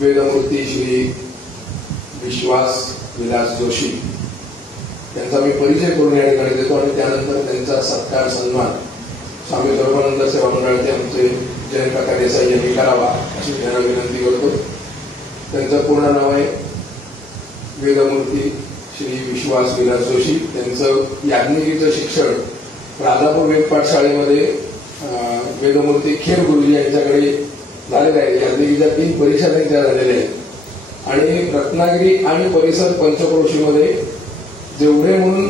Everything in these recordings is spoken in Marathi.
वेदमूर्ती श्री विश्वास विलास जोशी त्यांचा मी परिचय करून या ठिकाणी देतो आणि त्यानंतर त्यांचा सत्कार सन्मान स्वामी सर्वानंद सेवा मंडळाचे आमचे जयंत काका देसाई यांनी करावा अशी त्यांना विनंती करतो. त्यांचं पूर्ण नाव आहे वेदमूर्ती श्री विश्वास विलास जोशी. त्यांचं याज्ञिकीचं शिक्षण राजापूर वेद पाठशाळेमध्ये वेदमूर्ती खेर गुरुजी यांच्याकडे झालेलं आहे. याज्ञिकीच्या 3 परीक्षा त्यांच्या झालेल्या आहेत आणि रत्नागिरी आणि परिसर पंचक्रोशीमध्ये जेवढे म्हणून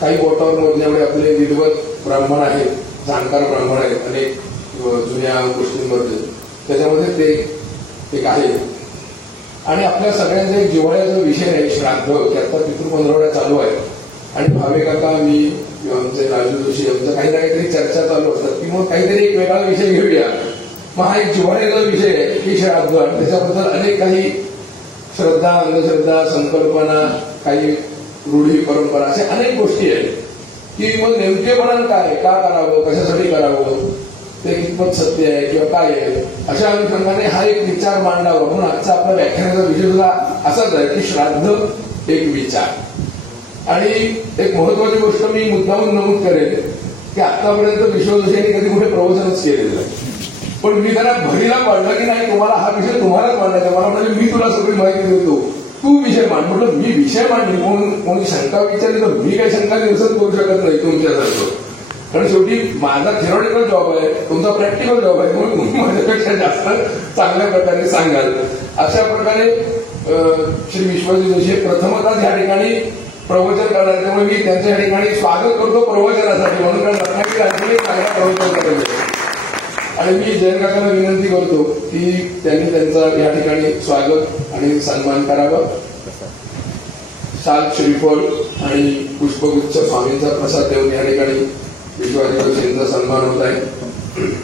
काही बोटावर मोजण्यामुळे आपले विद्वत ब्राह्मण आहेत, जाणकार ब्राह्मण आहेत अनेक जुन्या गोष्टींमध्ये, त्याच्यामध्ये ते एक आहे. आणि आपल्या सगळ्यांचा एक जिव्हाळ्याचा विषय आहे श्राद्ध, की आता पितृपंधरवड्या चालू आहे आणि भावे काका मी आमचे राजू जोशी यांचं काही ना काहीतरी चर्चा चालू असतात की मग काहीतरी एक वेगळा विषय घेऊया. मग हा एक जिव्हाळ्याचा विषय आहे की श्राद्ध, त्याच्याबद्दल अनेक काही श्रद्धा, अंधश्रद्धा, संकल्पना, काही रूढी परंपरा अशा अनेक गोष्टी आहेत की मग नेमकेपणानं काय, का करावं, कशासाठी करावं, ते कितपत सत्य आहे किंवा काय आहे, अशा अनुषंगाने हा एक विचार मांडावा. म्हणून आजचा आपला व्याख्यानाचा विषय सुद्धा असाच आहे की श्राद्ध एक विचार. आणि एक महत्वाची गोष्ट मी मुद्दामून नमूद करेन की आतापर्यंत विश्वजोशींनी कधी कुठे प्रवचनच केलेलं नाही, पण मी त्यांना भरीला पाडलं की नाही तुम्हाला हा विषय तुम्हालाच मांडायचा. मला म्हणजे मी तुला सगळी माहिती देतो, तू विषय मांड. म्हटलं मी विषय मांडली म्हणून कोणी शंका विचारली तर मी काही शंका निरसन करू शकत नाही तुमच्यासारखं, कारण शेवटी माझा थिअरॉटिकल जॉब आहे, तुमचा प्रॅक्टिकल जॉब आहे, म्हणून तुम्ही माझ्यापेक्षा जास्त चांगल्या प्रकारे सांगाल. अशा प्रकारे श्री विश्वाजी जोशी प्रथमतः या ठिकाणी प्रवचन करणार, त्यामुळे मी त्यांच्या ठिकाणी स्वागत करतो प्रवचनासाठी, म्हणून कारण रत्नागिरी राज्याने चांगला प्रवचन करायचं. आणि मी जयंत काकांना विनंती करतो की त्यांनी त्यांचा या ठिकाणी स्वागत आणि सन्मान करावा. शाल, श्रीफळ आणि पुष्पगुच्छ स्वामींचा प्रसाद देऊन या ठिकाणी विश्वाजी जोशींचा सन्मान होत आहे.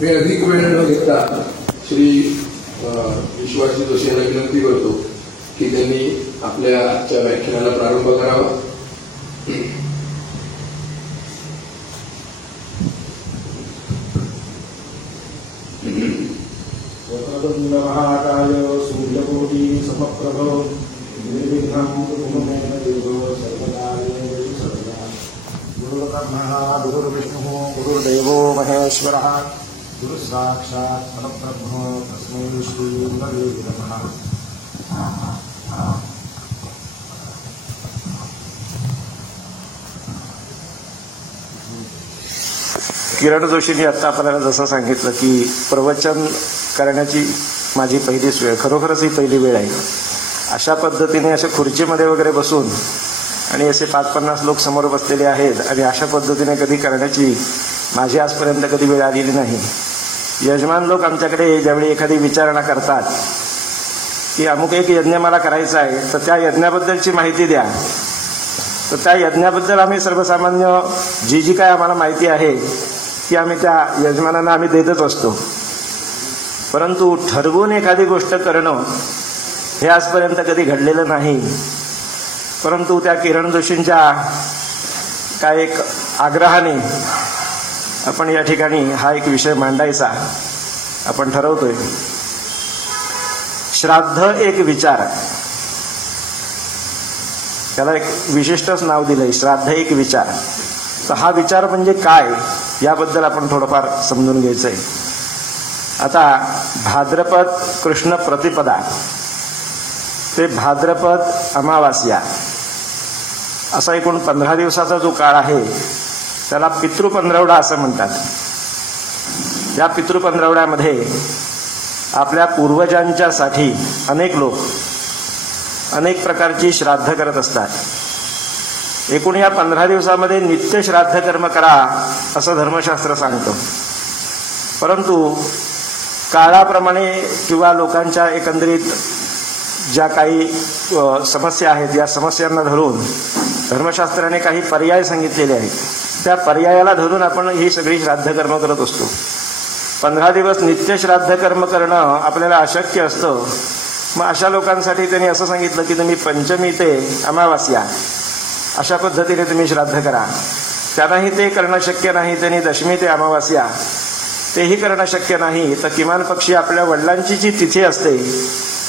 मी अधिक वेळ न घेता श्री विश्वाजी जोशी यांना विनंती करतो की त्यांनी आपल्या आजच्या व्याख्यानाला प्रारंभ करावा. महाकाय सूर्यकोटि समप्रभ निर्विघ्नं कुरु मे देव सर्वकार्येषु सर्वदा. गुरुर्ब्रह्मा गुरुर्विष्णुः गुरुर्देवो महेश्वरः गुरु साक्षात् परब्रह्म तस्मै श्री गुरवे नमः. किरण जोशींनी आता आपल्याला जसं सांगितलं की प्रवचन करण्याची माझी पहिलीच वेळ, खरोखरच ही पहिली वेळ आहे. अशा पद्धतीने अशा खुर्चीमध्ये वगैरे बसून आणि असे 5-50 लोक समोर बसलेले आहेत आणि अशा पद्धतीने कधी करण्याची माझी आजपर्यंत कधी वेळ आलेली नाही. यजमान लोक आमच्याकडे ज्यावेळी एखादी विचारणा करतात की अमुक एक यज्ञ मला करायचा आहे तर त्या यज्ञाबद्दलची माहिती द्या, तर त्या यज्ञाबद्दल आम्ही सर्वसामान्य जी काय आम्हाला माहिती आहे ती आम्ही त्या यजमानांना आम्ही देतच असतो. परंतु ठरवून एखादी गोष्ट करणं हे आजपर्यंत कधी घडलेलं नाही. परंतु त्या किरण जोशींच्या काय एक आग्रहाने आपण या ठिकाणी हा एक विषय मांडायचा आपण ठरवतोय. श्राद्ध एक विचार, त्याला एक विशिष्टच नाव दिलंय, श्राद्ध एक विचार. तर हा विचार म्हणजे काय याबद्दल आपण थोडंफार समजून घ्यायचंय. आता भाद्रपद कृष्ण प्रतिपदा ते भाद्रपद अमावास्या असा एकूण 15 दिवसाचा जो काळ आहे त्याला पितृपंधरवडा असं म्हणतात. या पितृपंधरवड्यामध्ये आपल्या पूर्वजांच्यासाठी अनेक लोक अनेक प्रकारची श्राद्ध करत असतात. एकूण या 15 दिवसामध्ये नित्य श्राद्ध कर्म करा असं धर्मशास्त्र सांगतं. परंतु काळाप्रमाणे किंवा लोकांच्या एकंदरीत ज्या काही समस्या आहेत, या समस्यांना धरून धर्मशास्त्राने काही पर्याय सांगितलेले आहेत. त्या पर्यायाला धरून आपण ही सगळी श्राद्ध कर्म करत असतो. 15 दिवस नित्य श्राद्ध कर्म करणं आपल्याला अशक्य असतं. मग अशा लोकांसाठी त्यांनी असं सांगितलं की तुम्ही पंचमी ते अमावास्या अशा पद्धतीने तुम्ही श्राद्ध करा. त्यांनाही ते करणं शक्य नाही, त्यांनी दशमी ते अमावास्या तेही करणं शक्य नाही, तर किमान पक्षी आपल्या वडिलांची जी तिथी असते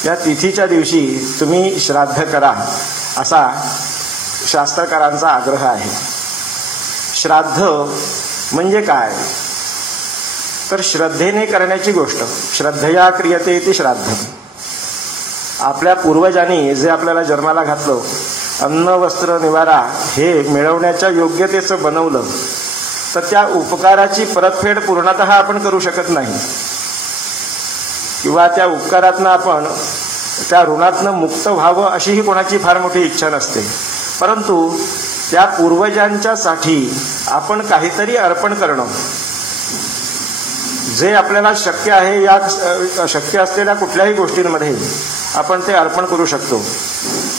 त्या तिथीच्या दिवशी तुम्ही श्राद्ध करा असा शास्त्रकारांचा आग्रह आहे. श्राद्ध म्हणजे काय, तर श्रद्धेने करण्याची गोष्ट. श्रद्धया क्रियते ती श्राद्ध. आपल्या पूर्वजांनी जे आपल्याला जन्माला घातलं, अन्न वस्त्र निवारा हे मिळवण्याच्या योग्यतेचं बनवलं, तर त्या उपकाराची परतफेड पूर्णतः आपण करू शकत नाही किंवा त्या उपकारातनं आपण त्या ऋणातनं मुक्त व्हावं अशीही कोणाची फार मोठी इच्छा नसते. परंतु त्या पूर्वजांच्यासाठी आपण काहीतरी अर्पण करणं, जे आपल्याला शक्य आहे, या शक्य असलेल्या कुठल्याही गोष्टींमध्ये आपण ते अर्पण करू शकतो.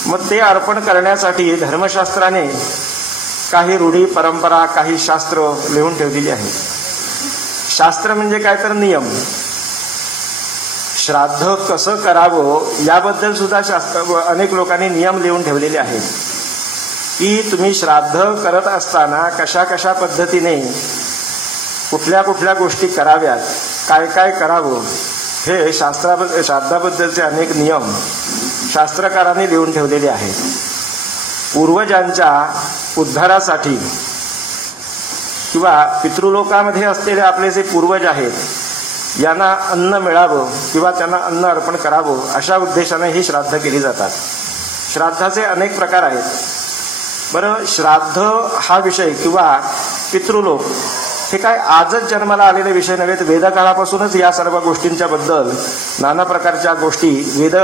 मग ते अर्पण करण्यासाठी धर्मशास्त्राने काही रूढी परंपरा, काही शास्त्र लिहून ठेवलेली आहेत. शास्त्र म्हणजे काय, तर नियम. श्राद्ध कसं करावं याबद्दल सुद्धा अनेक लोकांनी नियम लिहून ठेवलेले आहेत की तुम्ही श्राद्ध करत असताना कशा कशा पद्धतीने कुठल्या कुठल्या गोष्टी कराव्यात, काय काय करावं, हे श्राद्धाबद्दलचे अनेक नियम शास्त्रकारांनी लिहून ठेवलेले आहेत. पूर्वजांच्या उद्धारासाठी किंवा पितृलोकामध्ये असलेले आपले जे पूर्वज आहेत यांना अन्न मिळावं किंवा त्यांना अन्न अर्पण करावं अशा उद्देशाने ही श्राद्ध केली जातात. श्राद्धाचे अनेक प्रकार आहेत. बरं, श्राद्ध हा विषय किंवा पितृलोक हे काय आजच जन्माला आलेले विषय नव्हेत. वेदकाळापासूनच या सर्व गोष्टींच्या बद्दल नाना प्रकारच्या गोष्टी वेद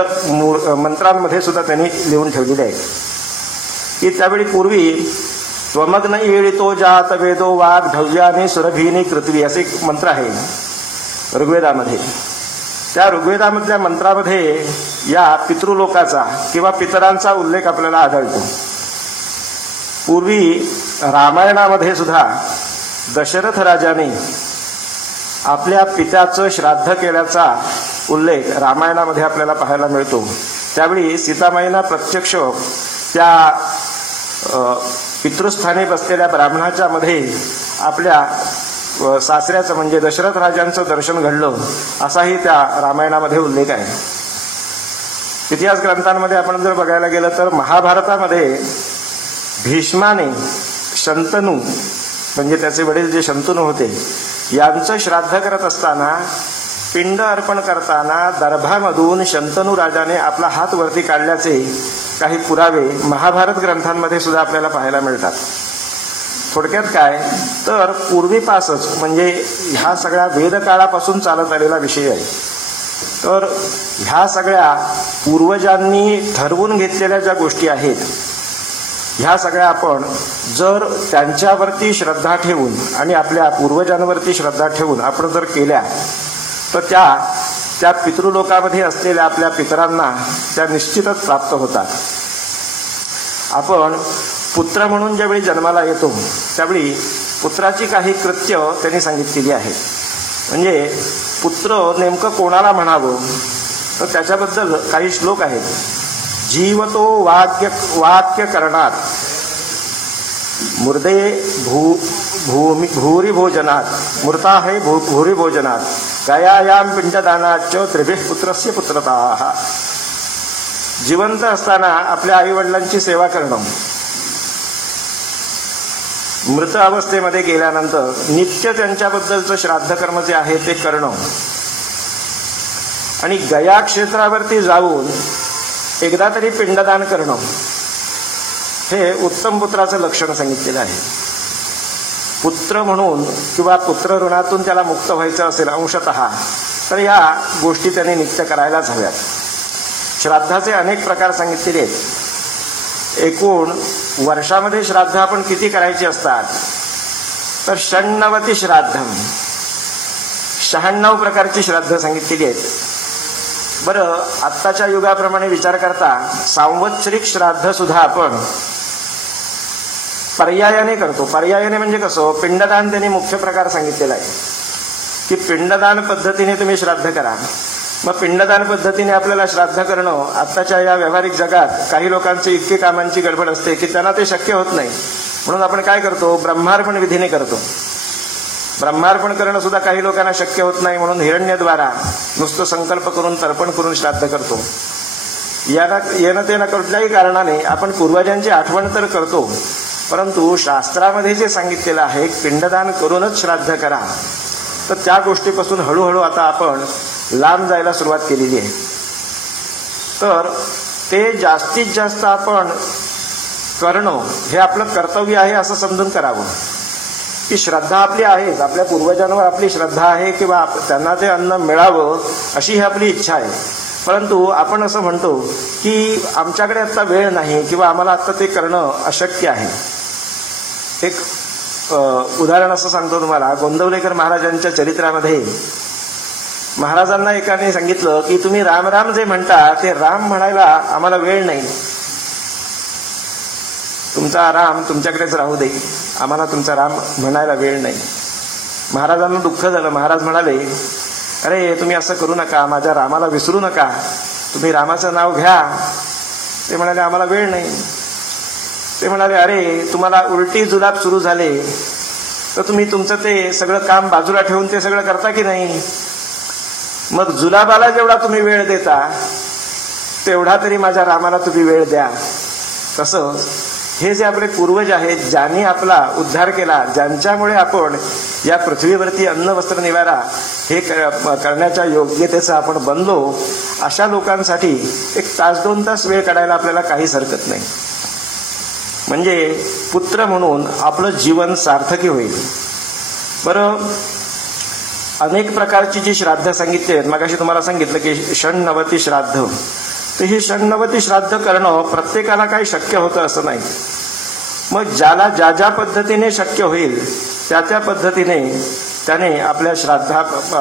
मंत्रांमध्ये सुद्धा त्यांनी लिहून ठेवलेल्या आहेत की त्यावेळी पूर्वी त्वमग्न ईळितो जात वेदो वाघ ढव्याने सुरभीनी कृत्वी असे एक मंत्र आहे ऋग्वेदामध्ये. त्या ऋग्वेदामधल्या मंत्रामध्ये या पितृलोकाचा किंवा पितरांचा उल्लेख आपल्याला आढळतो. पूर्वी रामायणामध्ये सुद्धा दशरथ राजाने आपल्या पित्याचं श्राद्ध केल्याचा उल्लेख रामायणामध्ये आपल्याला पाहायला मिळतो. त्यावेळी सीतामाईंना प्रत्यक्ष त्या पितृस्थानी बसलेल्या ब्राह्मणाच्या मध्ये आपल्या सासऱ्याचं म्हणजे दशरथ राजांचं दर्शन घडलं असाही त्या रामायणामध्ये उल्लेख आहे. इतिहास ग्रंथांमध्ये आपण जर बघायला गेलं तर महाभारतामध्ये भीष्माने शंतनू म्हणजे त्याचे वडील जे शंतनू होते यांचं श्राद्ध करत असताना पिंड अर्पण करताना दर्भामधून शंतनू राजाने आपला हात वरती काढल्याचे काही पुरावे महाभारत ग्रंथांमध्ये सुद्धा आपल्याला पाहायला मिळतात. थोडक्यात काय, तर पूर्वीपासच म्हणजे ह्या सगळ्या वेदकाळापासून चालत आलेला विषय आहे. तर ह्या सगळ्या पूर्वजांनी ठरवून घेतलेल्या ज्या गोष्टी आहेत ह्या सगळ्या आपण जर त्यांच्यावरती श्रद्धा ठेवून आणि आपल्या पूर्वजांवरती श्रद्धा ठेवून आपण जर केल्या तर त्या पितृलोकामध्ये असलेल्या आपल्या पितरांना त्या निश्चितच प्राप्त होतात. आपण पुत्र म्हणून ज्यावेळी जन्माला येतो त्यावेळी पुत्राची काही कृत्य त्यांनी सांगितलेली आहेत. म्हणजे पुत्र नेमकं कोणाला म्हणावं तर त्याच्याबद्दल काही श्लोक आहेत. जीवतो वाक्य करणात मुर्दे भूरी भोजनात मृता है भूरी भोजनात गयायाम पिंडदानाच त्रिभिः पुत्रस्य पुत्रता. जिवंत असताना आपल्या आई वडिलांची सेवा करणं, मृत अवस्थेमध्ये गेल्यानंतर नित्य त्यांच्याबद्दलचं श्राद्ध कर्म जे आहे ते करणं आणि गया क्षेत्रावरती जाऊन एकदा तरी पिंडदान करणं हे उत्तम पुत्राचं लक्षण सांगितलेलं आहे. पुत्र म्हणून किंवा पुत्र ऋणातून त्याला मुक्त व्हायचं असेल अंशतः तर या गोष्टी त्याने नित्य करायलाच हव्यात. श्राद्धाचे अनेक प्रकार सांगितलेले आहेत. एकूण वर्षामध्ये श्राद्ध आपण किती करायची असतात, तर 96 श्राद्धम, 96 प्रकारची श्राद्ध सांगितलेली आहेत. बरं, आत्ताच्या युगाप्रमाणे विचार करता सांवत्सरिक श्राद्ध सुद्धा आपण पर्यायाने करतो. पर्यायाने म्हणजे कसं, पिंडदान त्यांनी मुख्य प्रकार सांगितलेला आहे की पिंडदान पद्धतीने तुम्ही श्राद्ध करा. मग पिंडदान पद्धतीने आपल्याला श्राद्ध करणं आत्ताच्या या व्यावहारिक जगात काही लोकांची इतकी कामांची गडबड असते की त्यांना ते शक्य होत नाही. म्हणून आपण काय करतो, ब्रह्मार्पण विधीने करतो. ब्रह्मार्पण करणं सुद्धा काही लोकांना शक्य होत नाही, म्हणून हिरण्यद्वारा नुसतं संकल्प करून तर्पण करून श्राद्ध करतो. येणं ते न कुठल्याही कारणाने आपण पूर्वजांची आठवण तर करतो, परंतु शास्त्रामध्ये जे सांगितलेलं आहे पिंडदान करूनच श्राद्ध करा, तर त्या गोष्टीपासून हळूहळू आता आपण लांब जायला सुरुवात केलेली आहे. तर ते जास्तीत जास्त आपण करणं हे आपलं कर्तव्य आहे असं समजून करावं. की श्रद्धा आपली आहे, आपल्या पूर्वजांवर आपली श्रद्धा आहे किंवा त्यांना ते अन्न मिळावं अशी ही आपली इच्छा आहे. परंतु आपण असं म्हणतो की आमच्याकडे आत्ता वेळ नाही किंवा आम्हाला आत्ता ते करणं अशक्य आहे. एक उदाहरण असं सांगतो तुम्हाला. गोंदवलेकर महाराजांच्या चरित्रामध्ये महाराजांना एकाने सांगितलं की तुम्ही राम राम जे म्हणता ते राम म्हणायला आम्हाला वेळ नाही, तुमचा राम तुमच्याकडेच राहू दे, आम्हाला तुमचा राम म्हणायला वेळ नाही. महाराजांना दुःख झालं. महाराज म्हणाले, अरे तुम्ही असं करू नका, माझ्या रामाला विसरू नका, तुम्ही रामाचं नाव घ्या. ते म्हणाले आम्हाला वेळ नाही. ते म्हणाले, अरे तुम्हाला उलटी जुलाब सुरू झाले तर तुम्ही तुमचं ते सगळं काम बाजूला ठेवून ते सगळं करता की नाही? मग जुलाबाला जेवढा तुम्ही वेळ देता तेवढा तरी माझ्या रामाला तुम्ही वेळ द्या. तसं हे जे आपले पूर्वज आहेत, ज्यांनी आपला उद्धार केला, ज्यांच्यामुळे आपण या पृथ्वीवरती अन्न वस्त्र निवारा हे करण्याच्या योग्यतेचं आपण बनलो, अशा लोकांसाठी 1 तास 2 तास वेळ काढायला आपल्याला काहीच हरकत नाही. म्हणजे पुत्र म्हणून आपलं जीवन सार्थकी होईल. बरं, अनेक प्रकारची जी श्राद्ध सांगितली आहेत, मगाशी तुम्हाला सांगितलं की 96 श्राद्ध, तर ही 96 श्राद्ध करणं प्रत्येकाला काही शक्य होतं असं नाही. मग ज्याला ज्या ज्या पद्धतीने शक्य होईल त्या त्या पद्धतीने त्याने आपल्या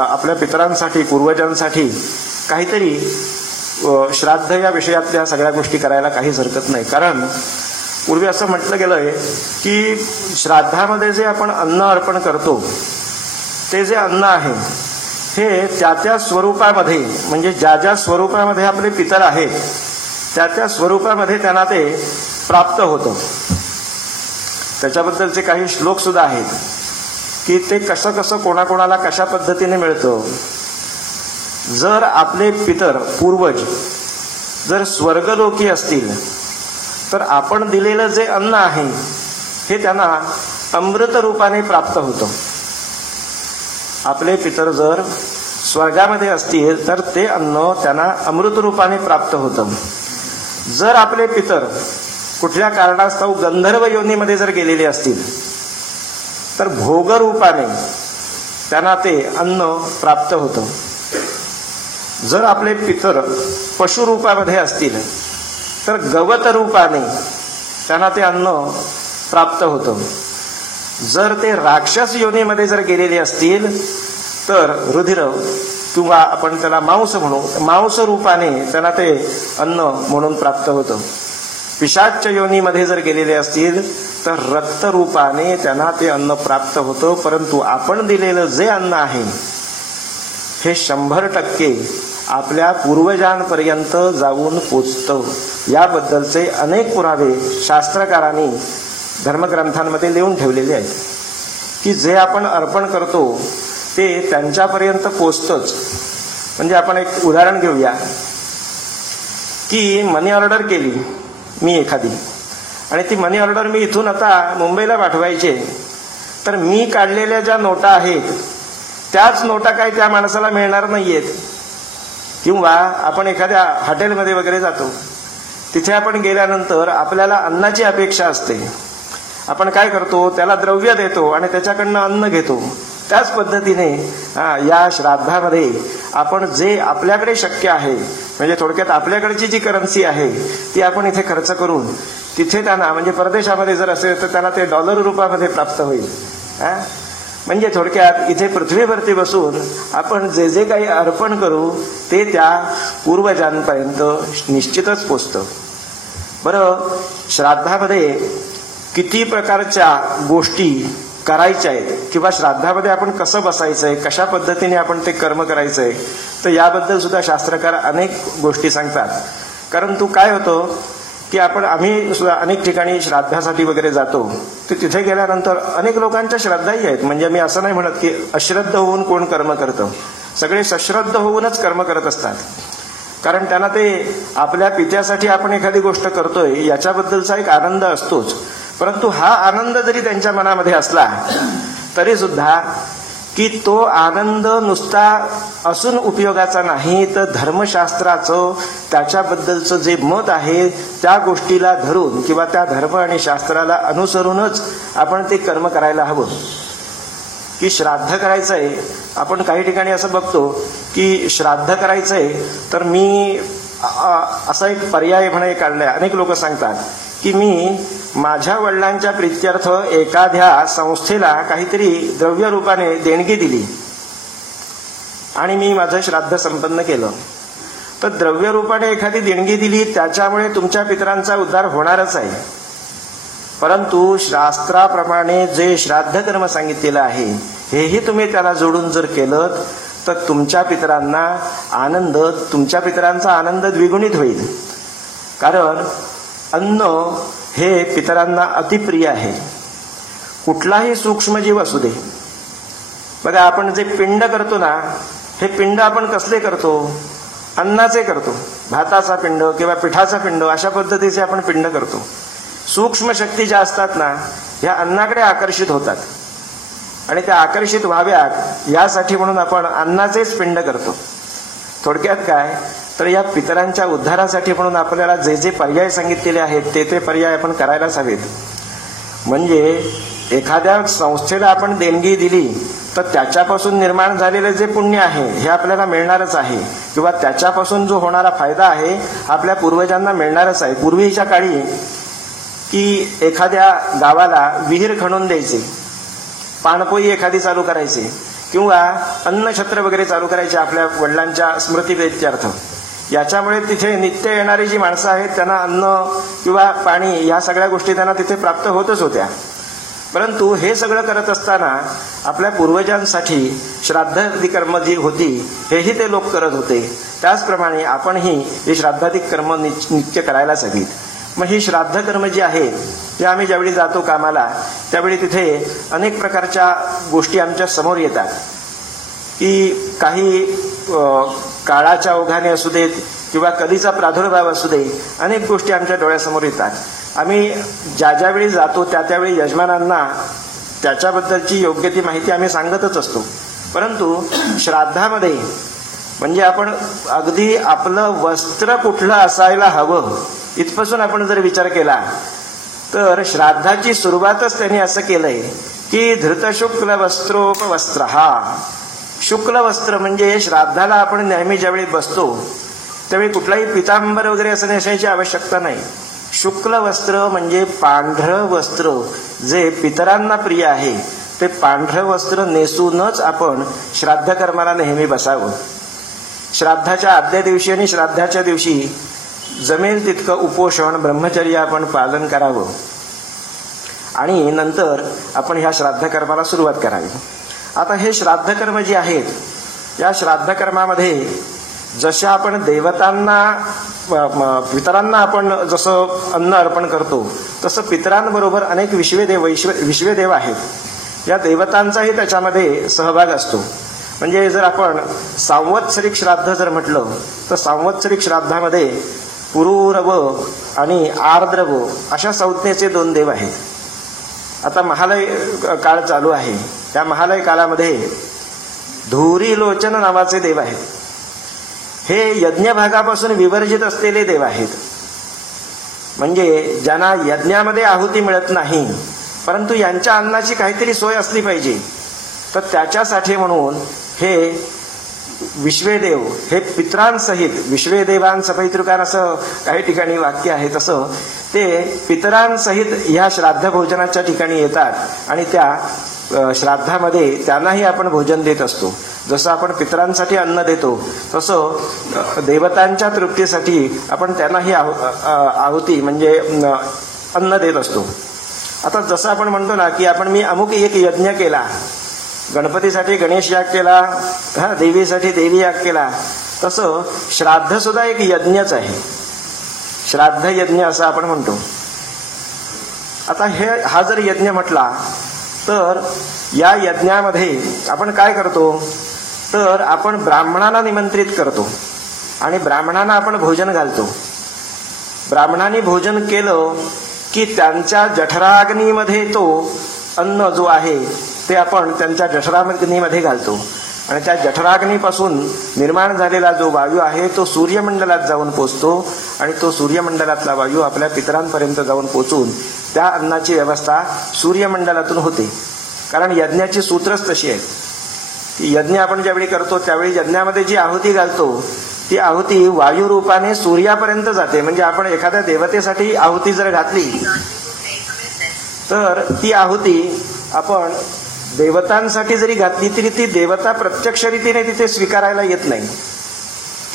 आपल्या पितरांसाठी पूर्वजांसाठी काहीतरी श्राद्ध या विषयातल्या सगळ्या गोष्टी करायला काहीच हरकत नाही. कारण पूर्वी असं म्हटलं गेलंय की श्राद्धामध्ये जे आपण अन्न अर्पण करतो ते जे अन्न आहे हे त्या त्या स्वरूपामध्ये, म्हणजे ज्या ज्या स्वरूपामध्ये आपले पितर आहेत त्या त्या स्वरूपामध्ये त्यांना ते प्राप्त होतं. त्याच्याबद्दलचे काही श्लोक सुद्धा आहेत की ते कसं कसं कोणाकोणाला कशा पद्धतीने मिळतं. जर आपले पितर पूर्वज जर स्वर्गलोकी असतील तर आपण दिलेलं जे अन्न आहे हे त्यांना अमृत रूपाने प्राप्त होतं. आपले पितर जर स्वर्गामध्ये असतील तर ते अन्न त्यांना अमृत रूपाने प्राप्त होतं. जर आपले पितर कुठल्या कारणास्तव गंधर्व योनीमध्ये जर गेलेले असतील तर भोगरूपाने त्यांना ते अन्न प्राप्त होतं. जर आपले पितर पशुरूपामध्ये असतील तर गवत रूपाने त्यांना ते अन्न प्राप्त होतं. जर ते राक्षस योनीमध्ये जर गेलेले असतील तर रुधिर किंवा आपण त्याला मांस म्हणू, मांस रूपाने त्यांना ते अन्न म्हणून प्राप्त होतं. पिशाच योनीमध्ये जर गेलेले असतील तर रक्त रूपाने त्यांना ते अन्न प्राप्त होतं. परंतु आपण दिलेलं जे अन्न आहे हे 100% आपल्या पूर्वजांपर्यंत जाऊन पोचतं. याबद्दलचे अनेक पुरावे शास्त्रकारांनी धर्मग्रंथांमध्ये लिहून ठेवलेले आहेत की जे आपण अर्पण करतो ते त्यांच्यापर्यंत पोचतंच. म्हणजे आपण एक उदाहरण घेऊया की मनी ऑर्डर केली मी एखादी, आणि ती मनी ऑर्डर मी इथून आता मुंबईला पाठवायचे, तर मी काढलेल्या ज्या नोटा आहेत त्याच नोटा काही त्या माणसाला मिळणार नाहीयेत. किंवा आपण एखाद्या हॉटेलमध्ये वगैरे जातो, तिथे आपण गेल्यानंतर आपल्याला अन्नाची अपेक्षा असते. आपण काय करतो, त्याला द्रव्य देतो आणि त्याच्याकडनं अन्न घेतो. त्याच पद्धतीने या श्राद्धामध्ये आपण जे आपल्याकडे शक्य आहे, म्हणजे थोडक्यात आपल्याकडची जी करन्सी आहे ती आपण इथे खर्च करून तिथे त्यांना, म्हणजे परदेशामध्ये जर असेल तर त्याला ते डॉलर रूपामध्ये प्राप्त होईल. म्हणजे थोडक्यात इथे पृथ्वीवरती बसून आपण जे जे काही अर्पण करू ते त्या पूर्वजांपर्यंत निश्चितच पोचतं. बरं, श्राद्धामध्ये किती प्रकारच्या गोष्टी करायच्या आहेत किंवा श्राद्धामध्ये आपण कसं बसायचंय, कशा पद्धतीने आपण ते कर्म करायचंय, तर याबद्दल सुद्धा शास्त्रकार अनेक गोष्टी सांगतात. कारण तू काय होतं की आम्ही सुद्धा अनेक ठिकाणी श्राद्धासाठी वगैरे जातो, तर तिथे गेल्यानंतर अनेक लोकांच्या श्रद्धाही आहेत. म्हणजे मी असं नाही म्हणत की अश्रद्ध होऊन कोण कर्म करतं, सगळे सश्रद्ध होऊनच कर्म करत असतात. कारण त्यांना ते आपल्या पित्यासाठी आपण एखादी गोष्ट करतोय याच्याबद्दलचा एक आनंद असतोच. परंतु हा आनंद जरी त्यांच्या मनामध्ये असला तरी सुद्धा की तो आनंद नुसता असून उपयोगाचा नाही, तर धर्मशास्त्राचं त्याच्याबद्दलचं जे मत आहे त्या गोष्टीला धरून किंवा त्या धर्म आणि शास्त्राला अनुसरूनच आपण ते कर्म करायला हवं. की श्राद्ध करायचंय, आपण काही ठिकाणी असं बघतो की श्राद्ध करायचंय तर मी असा एक पर्याय म्हणे काढलाय. अनेक लोक सांगतात की मी माझ्या वडिलांच्या प्रीत्यर्थ एखाद्या संस्थेला काहीतरी द्रव्य रूपाने देणगी दिली आणि मी माझं श्राद्ध संपन्न केलं. तर द्रव्य रूपाने एखादी देणगी दिली त्याच्यामुळे तुमच्या पितरांचा उद्धार होणारच आहे. परंतु शास्त्राप्रमाणे जे श्राद्ध कर्म सांगितलेलं आहे हेही तुम्ही त्याला जोडून जर केलं तर तुमच्या पितरांना आनंद, तुमच्या पितरांचा आनंद द्विगुणित होईल. कारण अन्न हे पितरांना अतिप्रिय आहे. कुठलाही सूक्ष्मजीव असू दे. बघा, आपण जे पिंड करतो ना, हे पिंड आपण कसले करतो? अन्नाचे करतो. भाताचा पिंड किंवा पिठाचा पिंड अशा पद्धतीचे आपण पिंड करतो. सूक्ष्म शक्ती ज्या असतात ना ह्या अन्नाकडे आकर्षित होतात आणि त्या आकर्षित व्हाव्यात यासाठी म्हणून आपण अन्नाचेच पिंड करतो. थोडक्यात काय तर या पितरांच्या उद्धारासाठी म्हणून आपल्याला जे जे पर्याय सांगितलेले आहेत ते पर्याय आपण करायलाच हवेत. म्हणजे एखाद्या संस्थेला आपण देणगी दिली तर त्याच्यापासून निर्माण झालेले जे पुण्य आहे हे आपल्याला मिळणारच आहे किंवा त्याच्यापासून जो होणारा फायदा आहे आपल्या पूर्वजांना मिळणारच आहे. पूर्वीच्या काळी की एखाद्या गावाला विहीर खणून द्यायचे, पाणपोई एखादी चालू करायची किंवा अन्नछत्र वगैरे चालू करायचे आपल्या वडिलांच्या स्मृतिप्रीत्यर्थ. याच्यामुळे तिथे नित्य येणारी जी माणसं आहेत त्यांना अन्न किंवा पाणी या सगळ्या गोष्टी त्यांना तिथे प्राप्त होतच होत्या. परंतु हे सगळं करत असताना आपल्या पूर्वजांसाठी श्राद्धादी कर्म जी होती हेही ते लोक करत होते. त्याचप्रमाणे आपणही ही श्राद्धादी कर्म नित्य करायलाच हवीत. मग ही श्राद्ध कर्म जी आहे ते आम्ही ज्यावेळी जातो कामाला त्यावेळी तिथे अनेक प्रकारच्या गोष्टी आमच्या समोर येतात. की काही काळाच्या ओघाने असू देत किंवा कधीचा प्रादुर्भाव असू दे, अनेक गोष्टी आमच्या डोळ्यासमोर येतात. आम्ही ज्यावेळी जातो त्यावेळी यजमानांना त्याच्याबद्दलची योग्य ती माहिती आम्ही सांगतच असतो. परंतु श्राद्धामध्ये म्हणजे आपण अगदी आपलं वस्त्र कुठलं असायला हवं इथपासून आपण जर विचार केला तर श्राद्धाची सुरुवातच त्यांनी असं केलंय की धृतशुक्ल वस्त्रोपवस्त्र. हा शुक्ल वस्त्र म्हणजे श्राद्धाला आपण नेहमी ज्यावेळी बसतो त्यावेळी कुठलाही पितांबर वगैरे असं नेसायची आवश्यकता नाही. शुक्ल वस्त्र म्हणजे पांढरं वस्त्र जे पितरांना प्रिय आहे ते पांढरं वस्त्र नेसूनच आपण श्राद्ध कर्माला नेहमी बसावं. श्राद्धाच्या आदल्या दिवशी आणि श्राद्धाच्या दिवशी जमेल तितकं उपोषण ब्रह्मचर्य आपण पालन करावं आणि नंतर आपण ह्या श्राद्ध कर्माला सुरुवात करावी. आता हे श्राद्ध कर्म जे आहेत या श्राद्ध कर्मामध्ये जशा आपण देवतांना पितरांना आपण जसं अन्न अर्पण करतो तसं पितरांबरोबर अनेक विश्वेदेव आहेत. या देवतांचाही त्याच्यामध्ये सहभाग असतो. म्हणजे जर आपण सांवत्सरिक श्राद्ध जर म्हटलं तर सांवत्सरिक श्राद्धामध्ये पुरूरव आणि आर्द्रव अशा संज्ञेचे 2 देव आहेत. आता महालय काळ चालू आहे. त्या महालय काळामध्ये धूरीलोचन नावाचे देव आहेत. हे यज्ञ भागापासून विवर्जित असलेले देव आहेत. म्हणजे ज्यांना यज्ञामध्ये आहुती मिळत नाही परंतु यांच्या अन्नाची काहीतरी सोय असली पाहिजे तर त्याच्यासाठी म्हणून हे विश्वेदेव हे पितरांसहित, विश्वेदेवांस पैतृकान असं काही ठिकाणी वाक्य आहे, तसं ते पितरांसहित ह्या श्राद्ध भोजनाच्या ठिकाणी येतात आणि त्या श्राद्धामध्ये त्यांनाही आपण भोजन देत असतो. जसं आपण पितरांसाठी अन्न देतो तसं देवतांच्या तृप्तीसाठी आपण त्यांनाही आहुती म्हणजे अन्न देत असतो. आता जसं आपण म्हणतो ना की मी अमुक एक यज्ञ केला, गणपतीसाठी गणेश याग केला, देवीसाठी देवी याग केला, तसं श्राद्ध सुद्धा एक यज्ञच आहे. श्राद्ध यज्ञ असं आपण म्हणतो. आता हा जर यज्ञ म्हटला तर या यज्ञामध्ये आपण काय करतो तर आपण ब्राह्मणांना निमंत्रित करतो आणि ब्राह्मणांना आपण भोजन घालतो. ब्राह्मणांनी भोजन केलं की त्यांच्या जठराग्नीमध्ये तो अन्न जो आहे ते आपण त्यांच्या जठराग्नीमध्ये घालतो आणि त्या जठराग्नीपासून निर्माण झालेला जो वायू आहे तो सूर्यमंडलात जाऊन पोचतो आणि तो सूर्यमंडलातला वायू आपल्या पितरांपर्यंत जाऊन पोचून त्या अन्नाची व्यवस्था सूर्यमंडलातून होते. कारण यज्ञाची सूत्रच तशी आहेत की यज्ञ आपण ज्यावेळी करतो त्यावेळी यज्ञामध्ये जी आहुती घालतो ती आहुती वायू रूपाने सूर्यापर्यंत जाते. म्हणजे आपण एखाद्या देवतेसाठी आहुती जर घातली तर ती आहुती आपण देवतांसाठी जरी घातली तरी ती देवता प्रत्यक्ष रीतीने तिथे स्वीकारायला येत नाही.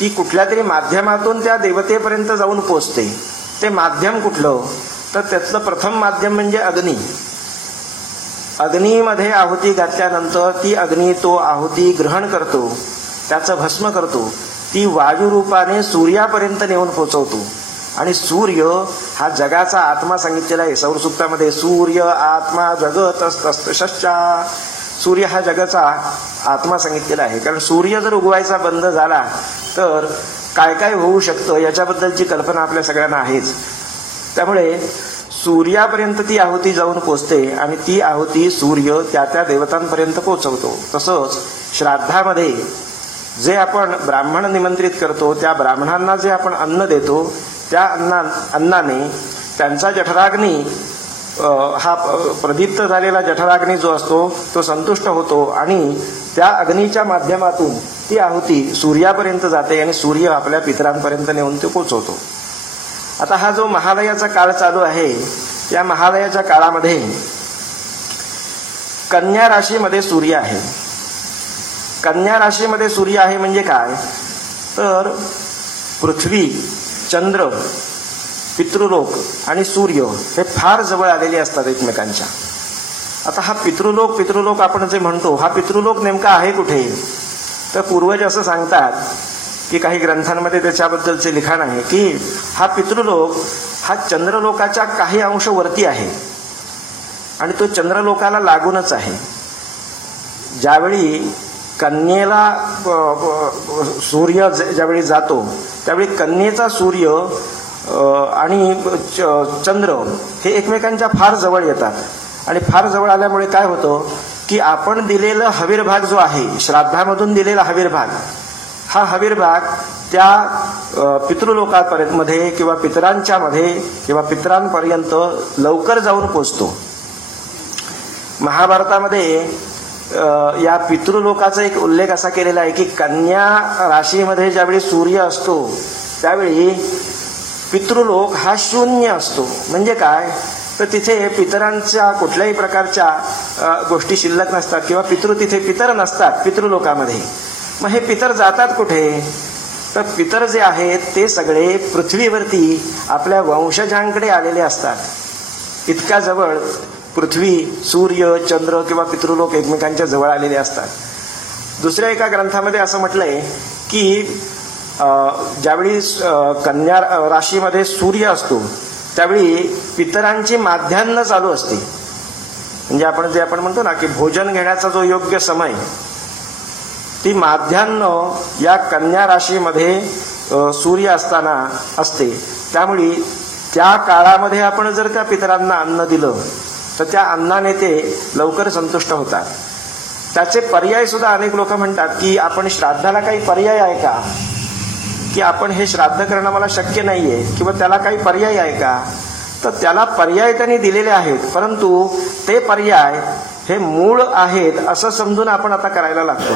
ती कुठल्या तरी माध्यमातून त्या देवतेपर्यंत जाऊन पोचते. ते माध्यम कुठलं तर त्यातलं प्रथम माध्यम म्हणजे अग्नी. अग्नीमध्ये आहुती घातल्यानंतर ती अग्नी तो आहुती ग्रहण करतो, त्याचं भस्म करतो, ती वायू रूपाने सूर्यापर्यंत नेऊन पोचवतो. आणि सूर्य हा जगाचा आत्मा सांगितलेला आहे सौर सूक्तामध्ये. सूर्य आत्मा जगत असतशश्चा. सूर्य हा जगाचा आत्मा सांगितलेला आहे. कारण सूर्य जर उगवायचा बंद झाला तर काय काय होऊ शकतं याच्याबद्दलची कल्पना आपल्या सगळ्यांना आहेच. त्यामुळे सूर्यापर्यंत ती आहुती जाऊन पोचते आणि ती आहुती सूर्य त्या देवतांपर्यंत पोचवतो. तसंच श्राद्धामध्ये जे आपण ब्राह्मण निमंत्रित करतो त्या ब्राह्मणांना जे आपण अन्न देतो त्या अन्नाने त्यांचा जठराग्नी हा प्रदीप्त झालेला जठराग्नी जो असतो तो संतुष्ट होतो आणि त्या अग्नीच्या माध्यमातून ती आहुती सूर्यापर्यंत जाते आणि सूर्य आपल्या पितरांपर्यंत नेऊन ते पोचवतो. आता हा जो महालयाचा काळ चालू आहे या महालयाच्या काळामध्ये कन्या राशीमध्ये सूर्य आहे. कन्या राशीमध्ये सूर्य आहे म्हणजे काय तर पृथ्वी, चंद्र, पितृलोक आणि सूर्य हे फार जवळ आलेले असतात एकमेकांच्या. आता हा पितृलोक आपण जे म्हणतो हा पितृलोक नेमका आहे कुठे तर पूर्वज असं सांगतात की काही ग्रंथांमध्ये त्याच्याबद्दलचे लिखाण आहे की हा पितृलोक हा चंद्रलोकाच्या काही अंश वरती आहे आणि तो चंद्रलोकाला लागूनच आहे. ज्यावेळी कन्येला सूर्य ज्यावेळी जातो त्यावेळी कन्येचा सूर्य आणि चंद्र हे एकमेकांच्या फार जवळ येतात आणि फार जवळ आल्यामुळे काय होतं की आपण दिलेला हवीरभाग जो आहे श्राद्धामधून दिलेला हवीरभाग हा हवीरभाग त्या पितृलोकापर्यंत मध्ये किंवा पितरांच्या मध्ये किंवा पितरांपर्यंत लवकर जाऊन पोचतो. महाभारतामध्ये या पितृलोकाचा एक उल्लेख असा केलेला आहे की कन्या राशीमध्ये ज्यावेळी सूर्य असतो त्यावेळी पितृलोक हा शून्य असतो. म्हणजे काय तर तिथे पितरांच्या कुठल्याही प्रकारच्या गोष्टी शिल्लक नसतात किंवा तिथे पितर नसतात पितृलोकामध्ये. मग हे पितर जातात कुठे तर पितर जे आहेत ते सगळे पृथ्वीवरती आपल्या वंशजांकडे आलेले असतात. इतक्या जवळ पृथ्वी, सूर्य, चंद्र किंवा पितृलोक एकमेकांच्या जवळ आलेले असतात. दुसऱ्या एका ग्रंथामध्ये असं म्हटलंय की ज्यावेळी कन्या राशीमध्ये सूर्य असतो त्यावेळी पितरांची माध्यान्ह चालू असते. म्हणजे आपण म्हणतो ना की भोजन घेण्याचा जो योग्य समय ती माध्यान्ह या कन्या राशीमध्ये सूर्य असताना असते. त्यामुळे त्या काळामध्ये आपण जर त्या पितरांना अन्न दिलं तर त्या अन्नाने ते लवकर संतुष्ट होतात. त्याचे पर्याय सुद्धा अनेक लोक म्हणतात की आपण श्राद्धाला काही पर्याय आहे का की आपण हे श्राद्ध करणं मला शक्य नाहीये किंवा त्याला काही पर्याय आहे का तर त्याला पर्याय त्यांनी दिलेले आहेत परंतु ते पर्याय हे मूळ आहेत असं समजून आपण आता करायला लागतो.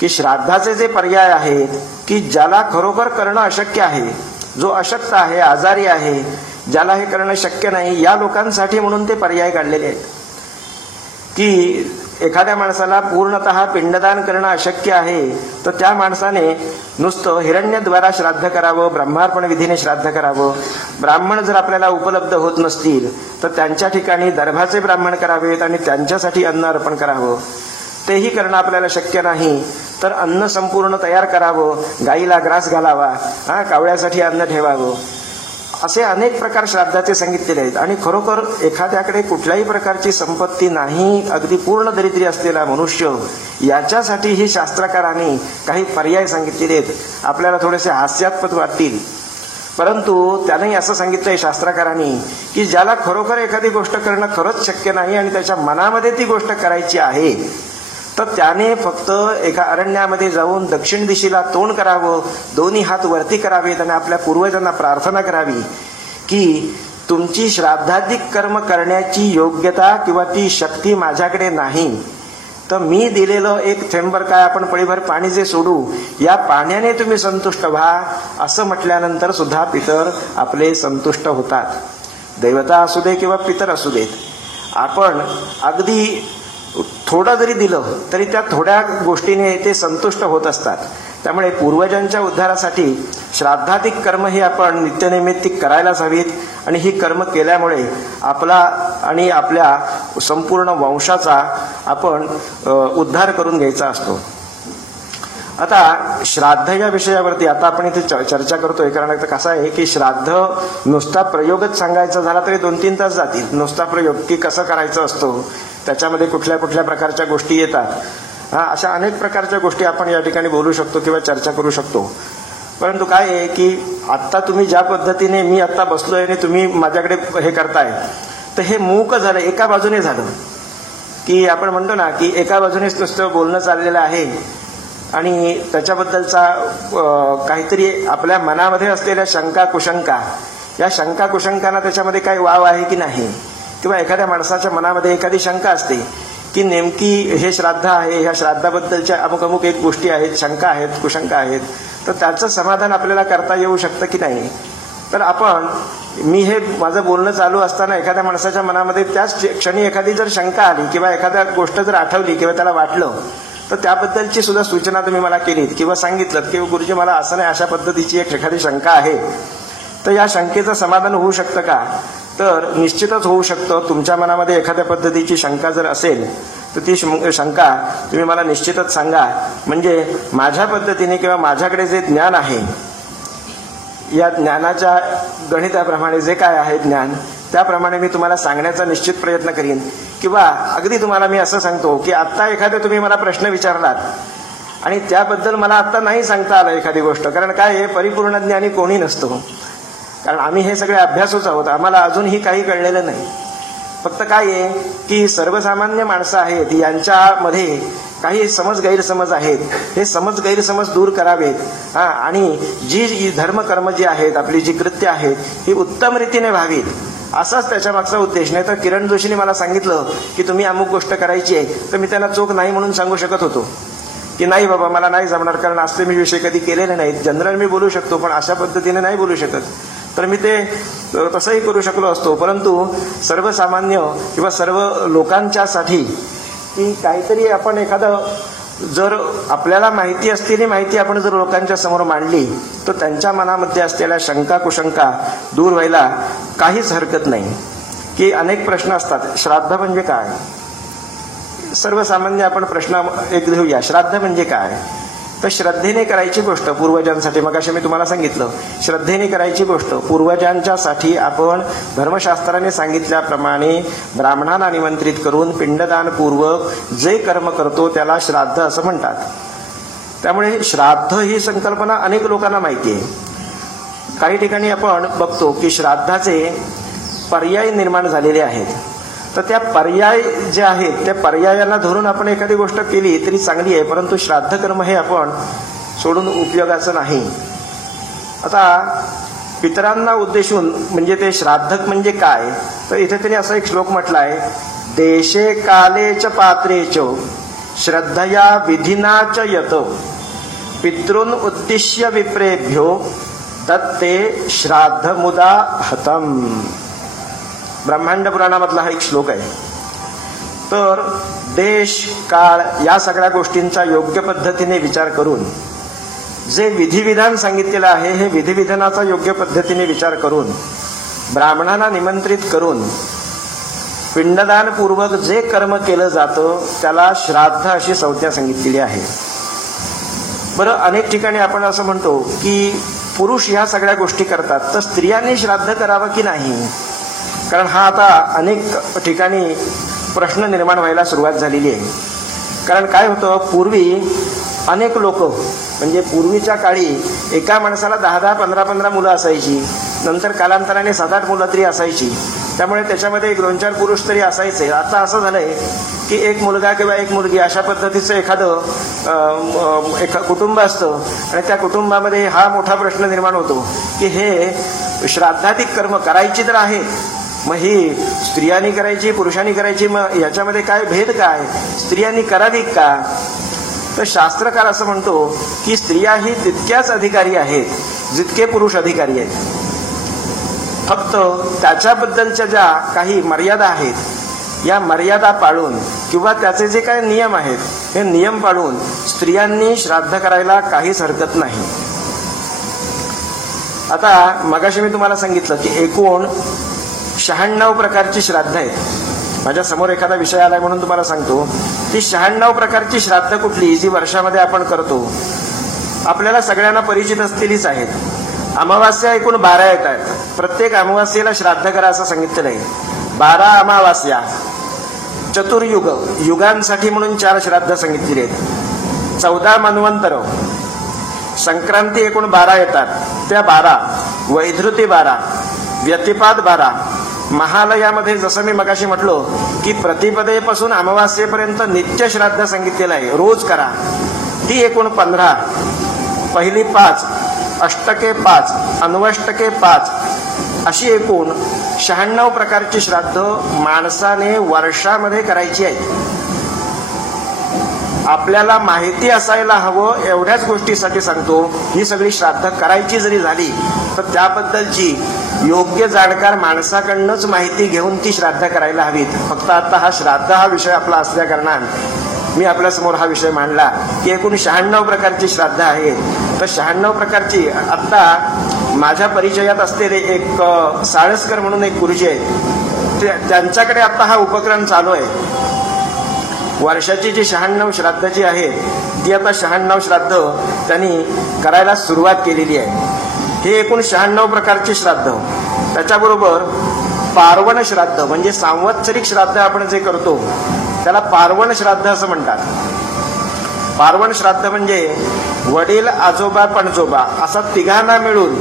की श्राद्धाचे जे पर्याय आहेत की ज्याला खरोखर करणं अशक्य आहे, जो अशक्त आहे, आजारी आहे, ज्याला हे करणं शक्य नाही, या लोकांसाठी म्हणून ते पर्याय काढलेले आहेत. की एखाद्या माणसाला पूर्णतः पिंडदान करणं अशक्य आहे तर त्या माणसाने नुसतं हिरण्यद्वारा श्राद्ध करावं, ब्रह्मार्पण विधीने श्राद्ध करावं. ब्राह्मण जर आपल्याला उपलब्ध होत नसतील तर त्यांच्या ठिकाणी दर्भाचे ब्राह्मण करावेत आणि त्यांच्यासाठी अन्न अर्पण करावं. तेही करणं आपल्याला शक्य नाही तर अन्न संपूर्ण तयार करावं, गाईला ग्रास घालावा, कावळ्यासाठी अन्न ठेवावं. असे अनेक प्रकार श्राद्धाचे सांगितलेले आहेत. आणि खरोखर एखाद्याकडे कुठल्याही प्रकारची संपत्ती नाही, अगदी पूर्ण दरिद्री असलेला मनुष्य, याच्यासाठी ही शास्त्रकारांनी काही पर्याय सांगितलेले आहेत. आपल्याला थोडेसे हास्यास्पद वाटतील, परंतु त्यानेही असं सांगितलंय शास्त्रकारांनी की ज्याला खरोखर एखादी गोष्ट करणं खरंच शक्य नाही आणि त्याच्या मनामध्ये ती गोष्ट करायची आहे तर त्याने फक्त एका अरण्यामध्ये जाऊन दक्षिण दिशेला तोंड करावं, दोन्ही हात वरती करावेत आणि आपल्या पूर्वजांना प्रार्थना करावी की तुमची श्राद्धाधिक कर्म करण्याची योग्यता किंवा ती शक्ती माझ्याकडे नाही, तर मी दिलेलं एक थेंबर काय, आपण पळीभर पाणी जे सोडू, या पाण्याने तुम्ही संतुष्ट व्हा, असं म्हटल्यानंतर सुद्धा पितर आपले संतुष्ट होतात. दैवता असू दे किंवा पितर असू देत, आपण अगदी थोडं जरी दिलं तरी त्या थोड्या गोष्टीने ते संतुष्ट होत असतात. त्यामुळे पूर्वजांच्या उद्धारासाठी श्राद्धाधिक कर्म ही आपण नित्यनैमित्तिक करायलाच हवीत आणि ही कर्म केल्यामुळे आपला आणि आपल्या संपूर्ण वंशाचा आपण उद्धार करून घ्यायचा असतो. आता श्राद्ध या विषयावरती आता आपण इथे चर्चा करतोय, कारण कसं आहे की श्राद्ध नुसता प्रयोगच सांगायचा झाला तरी 2-3 तास जातील. नुसता प्रयोग की कसं करायचं असतो, त्याच्यामध्ये कुठल्या कुठल्या प्रकारच्या गोष्टी येतात, अशा अनेक प्रकारच्या गोष्टी आपण या ठिकाणी बोलू शकतो किंवा चर्चा करू शकतो. परंतु काय आहे की आत्ता तुम्ही ज्या पद्धतीने मी आत्ता बसलोय आणि तुम्ही माझ्याकडे हे करताय, तर हे मूक झालं, एका बाजूने झालं. की आपण म्हणतो ना की एका बाजूनेच नुसतं बोलणं चाललेलं आहे आणि त्याच्याबद्दलचा काहीतरी आपल्या मनामध्ये असलेल्या शंका कुशंका, या शंका कुशंकांना त्याच्यामध्ये काही वाव आहे की नाही, किंवा एखाद्या माणसाच्या मनामध्ये एखादी शंका असते की नेमकी हे श्राद्ध आहे, ह्या श्राद्धाबद्दलच्या अमुक अमुक एक गोष्टी आहेत, शंका आहेत, कुशंका आहेत, तर त्याचं समाधान आपल्याला करता येऊ शकतं की नाही. तर आपण मी हे माझं बोलणं चालू असताना एखाद्या माणसाच्या मनामध्ये त्याच क्षणी एखादी जर शंका आली किंवा एखाद्या गोष्ट जर आठवली किंवा त्याला वाटलं तर त्याबद्दलची सुद्धा सूचना तुम्ही मला केलीत किंवा सांगितलं की गुरुजी मला असं नाही, अशा पद्धतीची एक एखादी शंका आहे, तर या शंकेचं समाधान होऊ शकतं का, तर निश्चितच होऊ शकतं. तुमच्या मनामध्ये एखाद्या पद्धतीची शंका जर असेल तर ती शंका तुम्ही मला निश्चितच सांगा. म्हणजे माझ्या पद्धतीने किंवा माझ्याकडे जे ज्ञान आहे, या ज्ञानाच्या गणिताप्रमाणे जे काय आहे ज्ञान, त्याप्रमाणे मी तुम्हाला सांगण्याचा निश्चित प्रयत्न करीन. किंवा अगदी तुम्हाला मी असं सांगतो की आत्ता एखादा तुम्ही मला प्रश्न विचारलात आणि त्याबद्दल मला आत्ता नाही सांगता आलं एखादी गोष्ट, कारण काय आहे, परिपूर्ण ज्ञानी कोणी नसतो, कारण आम्ही हे सगळे अभ्यासूच आहोत, आम्हाला अजूनही काही कळलेलं नाही. फक्त काय आहे की सर्वसामान्य माणसं आहेत, यांच्यामध्ये काही समज गैरसमज आहेत, हे समज गैरसमज दूर करावेत आणि जी धर्मकर्म जी आहेत, आपली जी कृत्य आहेत, ही उत्तम रीतीने व्हावीत, असाच त्याच्या मागचा उद्देश. नाही तर किरण जोशीने मला सांगितलं की तुम्ही अमुक गोष्ट करायची आहे, तर मी त्यांना चोख नाही म्हणून सांगू शकत होतो की नाही बाबा मला नाही जमणार, कारण असले मी विषय कधी केलेले नाहीत. जनरल मी बोलू शकतो पण अशा पद्धतीने नाही बोलू शकत, तर मी ते तसंही करू शकलो असतो. परंतु सर्वसामान्य किंवा सर्व लोकांच्यासाठी की काहीतरी आपण एखादं, जर आपल्याला माहिती असलेली माहिती आपण जर लोकांच्या समोर मांडली तर त्यांच्या मनामध्ये असलेल्या शंका कुशंका दूर व्हायला काहीच हरकत नाही. की अनेक प्रश्न असतात, श्राद्ध म्हणजे काय, सर्वसामान्य आपण प्रश्न एक घेऊया. श्राद्ध म्हणजे काय, तर श्रद्धेने करायची गोष्ट पूर्वजांसाठी, मग असे मी तुम्हाला सांगितलं, श्रद्धेने करायची गोष्ट पूर्वजांच्यासाठी आपण धर्मशास्त्राने सांगितल्याप्रमाणे ब्राह्मणांना निमंत्रित करून पिंडदानपूर्वक जे कर्म करतो त्याला श्राद्ध असं म्हणतात. त्यामुळे श्राद्ध ही संकल्पना अनेक लोकांना माहिती आहे. काही ठिकाणी आपण बघतो की श्राद्धाचे पर्याय निर्माण झालेले आहेत, तर त्या पर्याय जे आहेत त्या पर्यायांना धरून आपण एखादी गोष्ट केली तरी चांगली आहे, परंतु श्राद्ध कर्म हे आपण सोडून उपयोगाचं नाही. आता पितरांना उद्देशून म्हणजे ते श्राद्धक म्हणजे काय, तर इथे त्यांनी असा एक श्लोक म्हटला आहे, देशे काले च पात्रे च श्रद्धया विधिना च यत पितॄन् उद्दिश्य विप्रेभ्यो दत्ते श्राद्ध मुदा हतम. ब्रह्मांड पुराणामधला हा एक श्लोक आहे. तर देश काळ या सगळ्या गोष्टींचा योग्य पद्धतीने विचार करून जे विधिविधान सांगितलेलं आहे हे विधिविधानाचा योग्य पद्धतीने विचार करून ब्राह्मणांना निमंत्रित करून पिंडदानपूर्वक जे कर्म केलं जातं त्याला श्राद्ध अशी संज्ञा सांगितलेली आहे. बरं, अनेक ठिकाणी आपण असं म्हणतो की पुरुष ह्या सगळ्या गोष्टी करतात, तर स्त्रियांनी श्राद्ध करावं की नाही? कारण हा आता अनेक ठिकाणी प्रश्न निर्माण व्हायला सुरुवात झालेली आहे. कारण काय होतं, पूर्वी अनेक लोक म्हणजे पूर्वीच्या काळी एका माणसाला 10-10, 15-15 मुलं असायची. नंतर कालांतराने 7-8 मुलं तरी असायची. त्यामुळे त्याच्यामध्ये 2-4 पुरुष तरी असायचे. आता असं झालंय की एक मुलगा किंवा एक मुलगी अशा पद्धतीचं एखादं कुटुंब असतं आणि त्या कुटुंबामध्ये हा मोठा प्रश्न निर्माण होतो की हे श्राद्धाधिक कर्म करायची तर आहेत, मग ही स्त्रियांनी करायची पुरुषांनी करायची, मग याच्यामध्ये काय भेद काय, स्त्रियांनी करावी का? तर शास्त्रकार असं म्हणतो की स्त्रिया ही तितक्याच अधिकारी आहेत जितके पुरुष अधिकारी आहेत. फक्त त्याच्याबद्दलच्या ज्या काही मर्यादा आहेत या मर्यादा पाळून किंवा त्याचे जे काही नियम आहेत हे नियम पाळून स्त्रियांनी श्राद्ध करायला काहीच हरकत नाही. आता मगाशी मी तुम्हाला सांगितलं की एकूण 96 प्रकारची श्राद्ध आहेत. माझ्या समोर एखादा विषय आलाय म्हणून तुम्हाला सांगतो की 96 प्रकारची श्राद्ध कुठली जी वर्षामध्ये आपण करतो आपल्याला सगळ्यांना परिचित असलेलीच आहेत. अमावास्या एकूण 12 येतात. प्रत्येक अमावास्येला श्राद्ध करा असं सांगितलेलं आहे. 12 अमावास्या, चतुर्युग युगांसाठी म्हणून 4 श्राद्ध सांगितलेली आहेत. 14 मन्वंतर, संक्रांती एकूण 12 येतात त्या 12, वैधृती 12, व्यतिपात 12, महालयामध्ये जसं मी मगाशी म्हटलो की प्रतिपदेपासून अमावास्येपर्यंत नित्य श्राद्ध सांगितलेलं आहे, रोज करा, ती एकूण 15, पहिली 5, अष्टके 5, अन्वष्टके 5 अशी एकूण 96 प्रकारची श्राद्ध माणसाने वर्षामध्ये करायची आहेत. आपल्याला माहिती असायला हवं एवढ्याच गोष्टीसाठी सांगतो. ही सगळी श्राद्ध करायची जरी झाली तर त्याबद्दलची योग्य जाणकार माणसाकडनंच माहिती घेऊन ती श्राद्ध करायला हवीत. फक्त आता हा श्राद्ध हा विषय आपला असल्या कारणाने मी आपल्यासमोर हा विषय मांडला की एकूण 96 प्रकारची श्राद्ध आहेत. तर 96 प्रकारची आता माझ्या परिचयात असलेले एक साळसकर म्हणून एक गुरुजी आहेत, त्यांच्याकडे आता हा उपक्रम चालू आहे. वर्षाची जी 96 श्राद्धाची आहेत ती आता 96 श्राद्ध त्यांनी करायला सुरुवात केलेली आहे. हे एकूण 96 प्रकारची श्राद्ध. त्याच्याबरोबर पार्वण श्राद्ध म्हणजे सांवत्सरिक श्राद्ध आपण जे करतो त्याला पार्वण श्राद्ध असं म्हणतात. पार्वण श्राद्ध म्हणजे वडील आजोबा पणजोबा असा तिघांना मिळून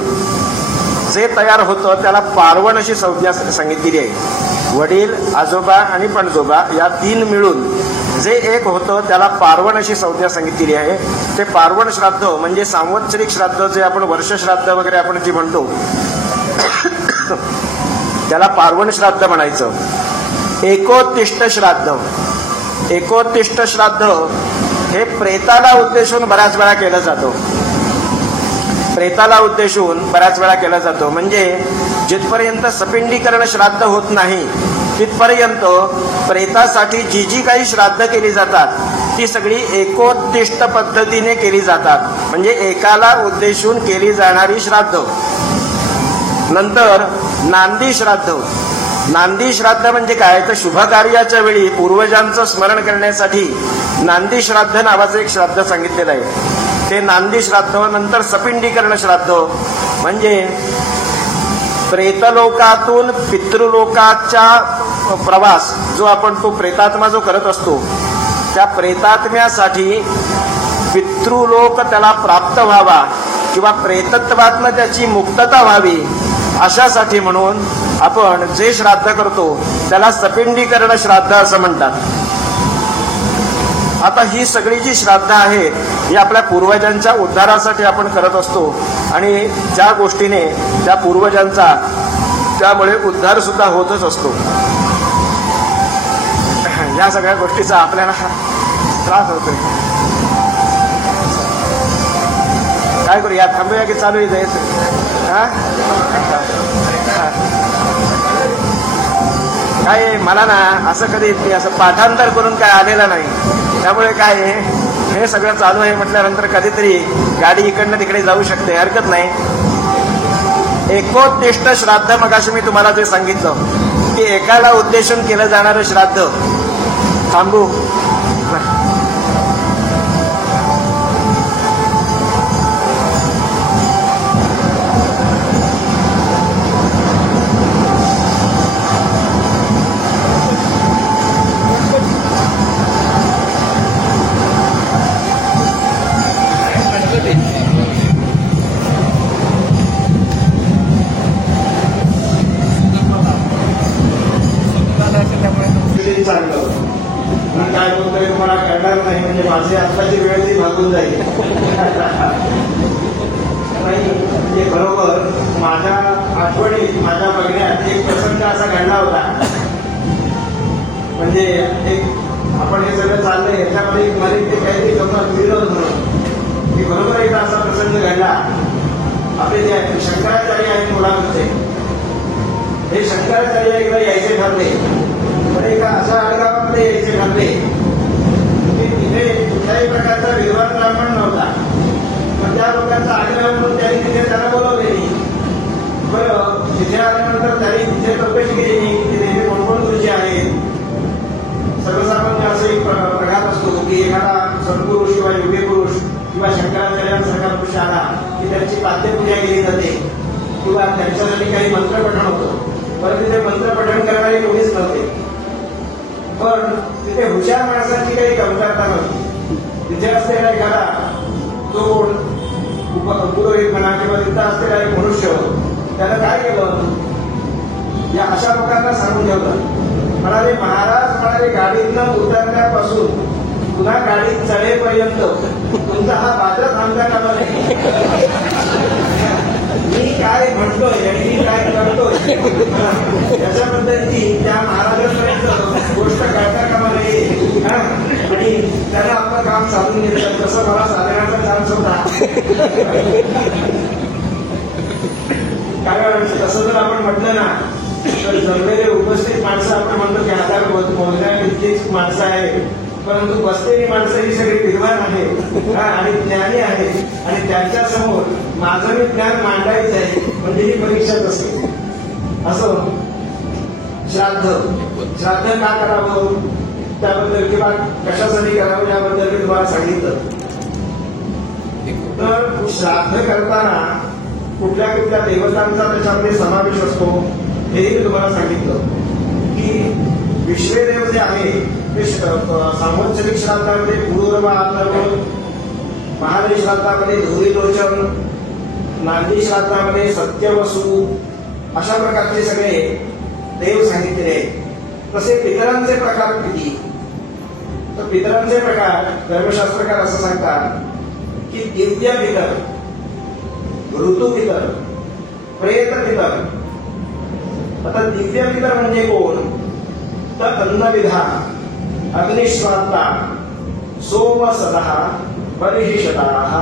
जे तयार होतं त्याला पार्वण अशी संज्ञा सांगितलेली आहे. वडील आजोबा आणि पणजोबा या 3 मिळून जे एक होतं त्याला पार्वण अशी संज्ञा सांगितलेली आहे. ते पार्वण श्राद्ध म्हणजे सांवत्सरिक श्राद्ध जे आपण वर्ष श्राद्ध वगैरे आपण जे म्हणतो त्याला पार्वण श्राद्ध म्हणायचं. एकोत्तिष्ठ श्राद्ध, एकोत्तिष्ठ श्राद्ध हे प्रेताला उद्देशून बऱ्याच वेळा केलं जातं. प्रेताला उद्देशून बऱ्याच वेळा केलं जातं. म्हणजे जिथपर्यंत सपिंडीकरण श्राद्ध होत नाही तिथपर्यंत प्रेतासाठी जी जी काही श्राद्ध केली जातात ती सगळी एकोत्तिष्ठ पद्धतीने केली जातात. म्हणजे एकाला उद्देशून केली जाणारी श्राद्ध. नंतर नांदी श्राद्ध. नांदी श्राद्ध म्हणजे काय तर शुभ कार्याच्या वेळी पूर्वजांचं स्मरण करण्यासाठी नांदी श्राद्ध नावाचं एक श्राद्ध सांगितलेलं आहे. ते नांदी श्राद्ध. नंतर सपिंडीकरण श्राद्ध म्हणजे प्रेतलोकातून पितृलोकाचा प्रवास जो आपण तो प्रेतात्मा जो करत असतो त्या प्रेतात्म्यासाठी पितृलोक त्याला प्राप्त व्हावा किंवा प्रेतत्वातनं त्याची मुक्तता व्हावी अशासाठी म्हणून आपण जे श्राद्ध करतो त्याला सपिंडीकरण श्राद्ध असं म्हणतात. आता ही सगळी जी श्राद्ध आहेत ही आपल्या पूर्वजांच्या उद्धारासाठी आपण करत असतो आणि त्या गोष्टीने त्या पूर्वजांचा त्यामुळे उद्धार सुद्धा होतच असतो. या सगळ्या गोष्टीचा आपल्याला त्रास होतोय. काय करूया, थांबूया की चालू जायचं? हा काय आहे, मला ना असं कधी असं पाठांतर करून काय आलेलं नाही. त्यामुळे काय आहे, हे सगळं चालू आहे म्हटल्यानंतर कधीतरी गाडी इकडनं तिकडे जाऊ शकते, हरकत नाही. एकोत्तिष्ठ श्राद्ध, मगाशी मी तुम्हाला जे सांगितलं की एकाला उद्देशून केलं जाणारं श्राद्ध. थांबू. काय बोलतोय तुम्हाला कळणार नाही, म्हणजे माझी आत्ताची वेळ ती भागून जाईल. नाही म्हणजे बरोबर माझ्या आठवणीत, माझ्या बघण्यात एक प्रसंग असा घडला होता. म्हणजे एक आपण हे सगळं चाललंय याच्यामध्ये मला ते काहीतरी गमत विरोध म्हणून की बरोबर एकदा असा प्रसंग घडला. आपले जे शंकराचार्य आहेत मुलांचे, हे शंकराचार्य एकदा यायचे ठरले. पण एका अशा आडगावामध्ये यायचे ठरले की तिथे कुठल्याही प्रकारचा विद्वान ब्राह्मण नव्हता. पण त्या लोकांचा आग्रह म्हणून त्यांनी तिथे त्यांना बोलवले. बरं, तिथे आल्यानंतर त्यांनी तिथे चौकशी केली की तिथे कोणकोण गुरुजी आहेत. सर्वसामान्य असं एक प्रघात असतो की एखादा सद्पुरुष किंवा योगी पुरुष किंवा शंकराचार्यांसारखा पुरुष आला की त्यांची पाद्यपूजा केली जाते किंवा त्यांच्यासाठी काही मंत्रपठण होतं. पण तिथे मंत्रपठण करणारे कोणीच नव्हते. पण तिथे हुशार माणसांची काही कमतरता नव्हती. तिथे असलेला एखादा जो पुरोहित म्हणा किंवा तिथं असलेला एक मनुष्य, त्यानं काय केलं, या अशा लोकांना सांगून ठेवलं. म्हणाले, महाराज म्हणाले, गाडीतनं उतरण्यापासून पुन्हा गाडीत चढेपर्यंत तुमचा हा बाजार थांबता कामा नाही. मी काय म्हणतोय आणि मी काय करतोय याच्याबद्दलची त्या महाराजांपर्यंत गोष्ट कळता कामा नाही. आणि त्यांना आपलं काम साधून घेतलं. तसं मला साधण्याचा चान्स होता. काय तसं जर आपण म्हटलं ना तर जमलेले उपस्थित माणसं आपण म्हणतो की हजार मोजण्या इतकीच माणसं आहे, परंतु बसलेली माणसं ही सगळी विद्वान आहेत आणि ज्ञानी आहेत आणि त्यांच्या समोर माझं मी ज्ञान मांडायचं आहे म्हणजे ही परीक्षाच असते. असं श्राद्ध का करावं त्याबद्दल किंवा कशासाठी करावं याबद्दल मी तुम्हाला सांगितलं. तर श्राद्ध करताना कुठल्या कुठल्या देवतांचा त्याच्यामध्ये समावेश असतो हेही मी तुम्हाला सांगितलं की विश्वेदेव जे आहे ते संवत्सरिक श्राद्धामध्ये पूर्व अथर्व, महादेव श्राद्धामध्ये धुरीलोचन, नांदी श्राद्धामध्ये सत्यवसू, अशा प्रकारचे सगळे देव सांगितलेले आहेत. तसे पितरांचे प्रकार किती, तर पितरांचे प्रकार धर्मशास्त्रकार असं सांगतात की दिव्य पितर, ऋतू पितर, प्रेत पितर. आता दिव्य पितर म्हणजे कोण, तर अन्नविधान, अग्निश्वात्ता, सोमसदः, परिहिषताः,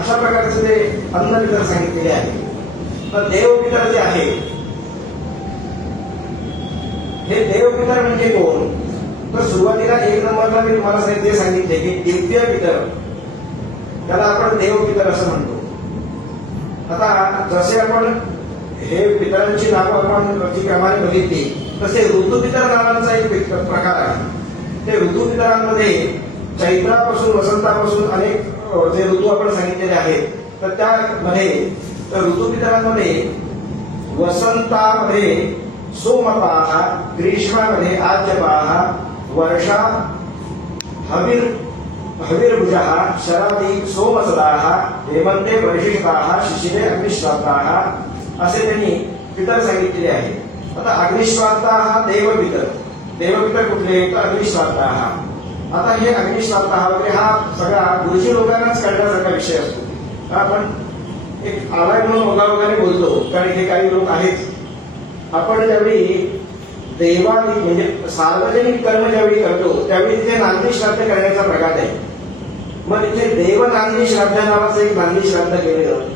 अशा प्रकारचे ते अन्नपितर सांगितलेले आहे. तर देवपितर जे आहे हे देवपितर म्हणजे कोण, तर सुरुवातीला एक नंबरला मी तुम्हाला ते सांगितले की दिव्य पितर, त्याला आपण देवपितर असं म्हणतो. आता जसे आपण हे पितरांची नावं आपण जी क्रमाने बघितली तसे ऋतुपितर नावांचा एक प्रकार आहे. ते ऋतुपितरांमध्ये चैत्रापासून वसंतापासून अनेक जे ऋतू आपण सांगितलेले आहेत, तर त्यामध्ये ऋतुपितरांमध्ये वसंतामध्ये सोमपाः, ग्रीष्मामध्ये आद्यपाः, वर्षा हविर्भुजः, शरदी सोमसदाः, हेमंते परिशिष्टाः, शिशिरे अग्निश्वात्ताः, असे त्यांनी पितर सांगितलेले आहे. आता अग्निश्वात्ताः देवपितर, देवपितर कुठले, तर अग्निश्वात्ताः. आता हे अग्निश्वात्ताः वगैरे हा सगळा गुरुजी लोकांनाच कळण्यासारखा विषय असतो. आपण एक आवाज म्हणून ओघाओघाने बोलतो कारण हे काही लोक आहेत. आपण ज्यावेळी देवानी म्हणजे सार्वजनिक कर्म ज्यावेळी करतो त्यावेळी तिथे नांदी श्राद्ध करण्याचा प्रघात आहे. मग तिथे देवनांदी श्राद्ध नावाचं एक नांदी श्राद्ध केलेलं.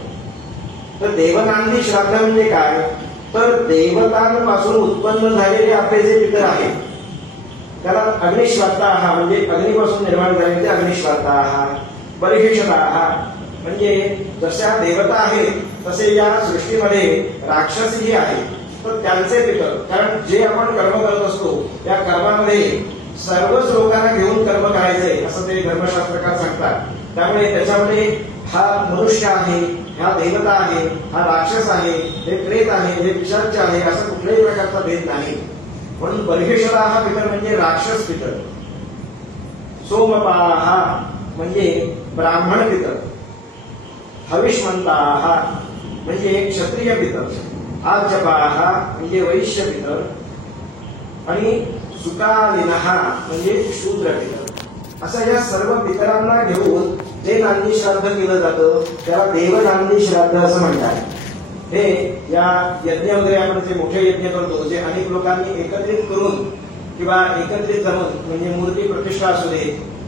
तर देवनांदी श्राद्ध म्हणजे काय, तर देवतांपासून उत्पन्न झालेले आपले जे पितर आहेत त्याला अग्निश्राद्धाः म्हणजे अग्नीपासून निर्माण झालेले अग्निश्राद्धाः. बर्हिषदाः म्हणजे जशा देवता आहेत तसे या सृष्टीमध्ये राक्षसही आहेत, तर त्यांचे पितर. कारण जे आपण कर्म करत असतो त्या कर्मामध्ये सर्वच लोकांना घेऊन कर्म करायचे असं ते धर्मशास्त्रकार सांगतात. त्यामुळे त्याच्यामध्ये हा मनुष्य आहे, हा देवता आहे, हा राक्षस आहे, हे प्रेत आहे, हे पिशाच आहे, असं कुठल्याही प्रकारचा भेद नाही. म्हणून बर्हिषदाः पितर म्हणजे राक्षस पितर. सोमपाः म्हणजे ब्राह्मण पितर. हविष्मंताः म्हणजे क्षत्रिय पितर. आजपाः म्हणजे वैश्य पितर. आणि सुकालिनः म्हणजे शूद्र पितर. असं या सर्व पितरांना घेऊन जे नांदी श्राद्ध केलं जातं त्याला देवनांदी श्राद्ध असं म्हणतात. हे या यज्ञ वगैरे आपण जे मोठे यज्ञ करतो जे अनेक लोकांनी एकत्रित करून किंवा एकत्रित जमून म्हणजे मूर्ती प्रतिष्ठा असू दे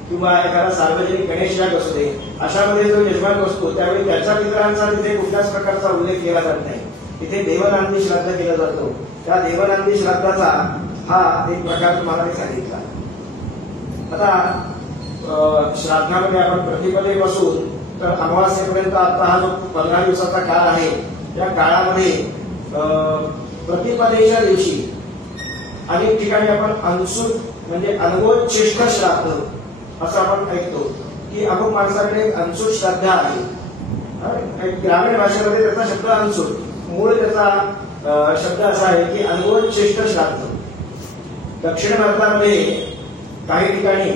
किंवा एखादा सार्वजनिक गणेश याग असू दे अशामध्ये जो यजमान असतो त्यावेळी त्याच्या पितरांचा तिथे कुठल्याच प्रकारचा उल्लेख केला जात नाही. तिथे देवनांदी श्राद्ध केलं जातो. त्या देवनांदी श्राद्धाचा हा एक प्रकार तुम्हाला मी सांगितला. आता श्राद्धामध्ये आपण प्रतिपदेपासून तर अमावास्येपर्यंत आता हा जो 15 दिवसाचा काळ आहे या काळामध्ये प्रतिपदेच्या दिवशी अनेक ठिकाणी आपण अंशुत म्हणजे अनवोच्छिष्ट श्राद्ध असं आपण ऐकतो की अमुक माणसाकडे एक अंशुत श्राद्ध आहे. ग्रामीण भाषेमध्ये त्याचा शब्द अंशुत, मूळ त्याचा शब्द असा आहे की अनवोच्छिष्ट श्राद्ध. दक्षिण भारतामध्ये काही ठिकाणी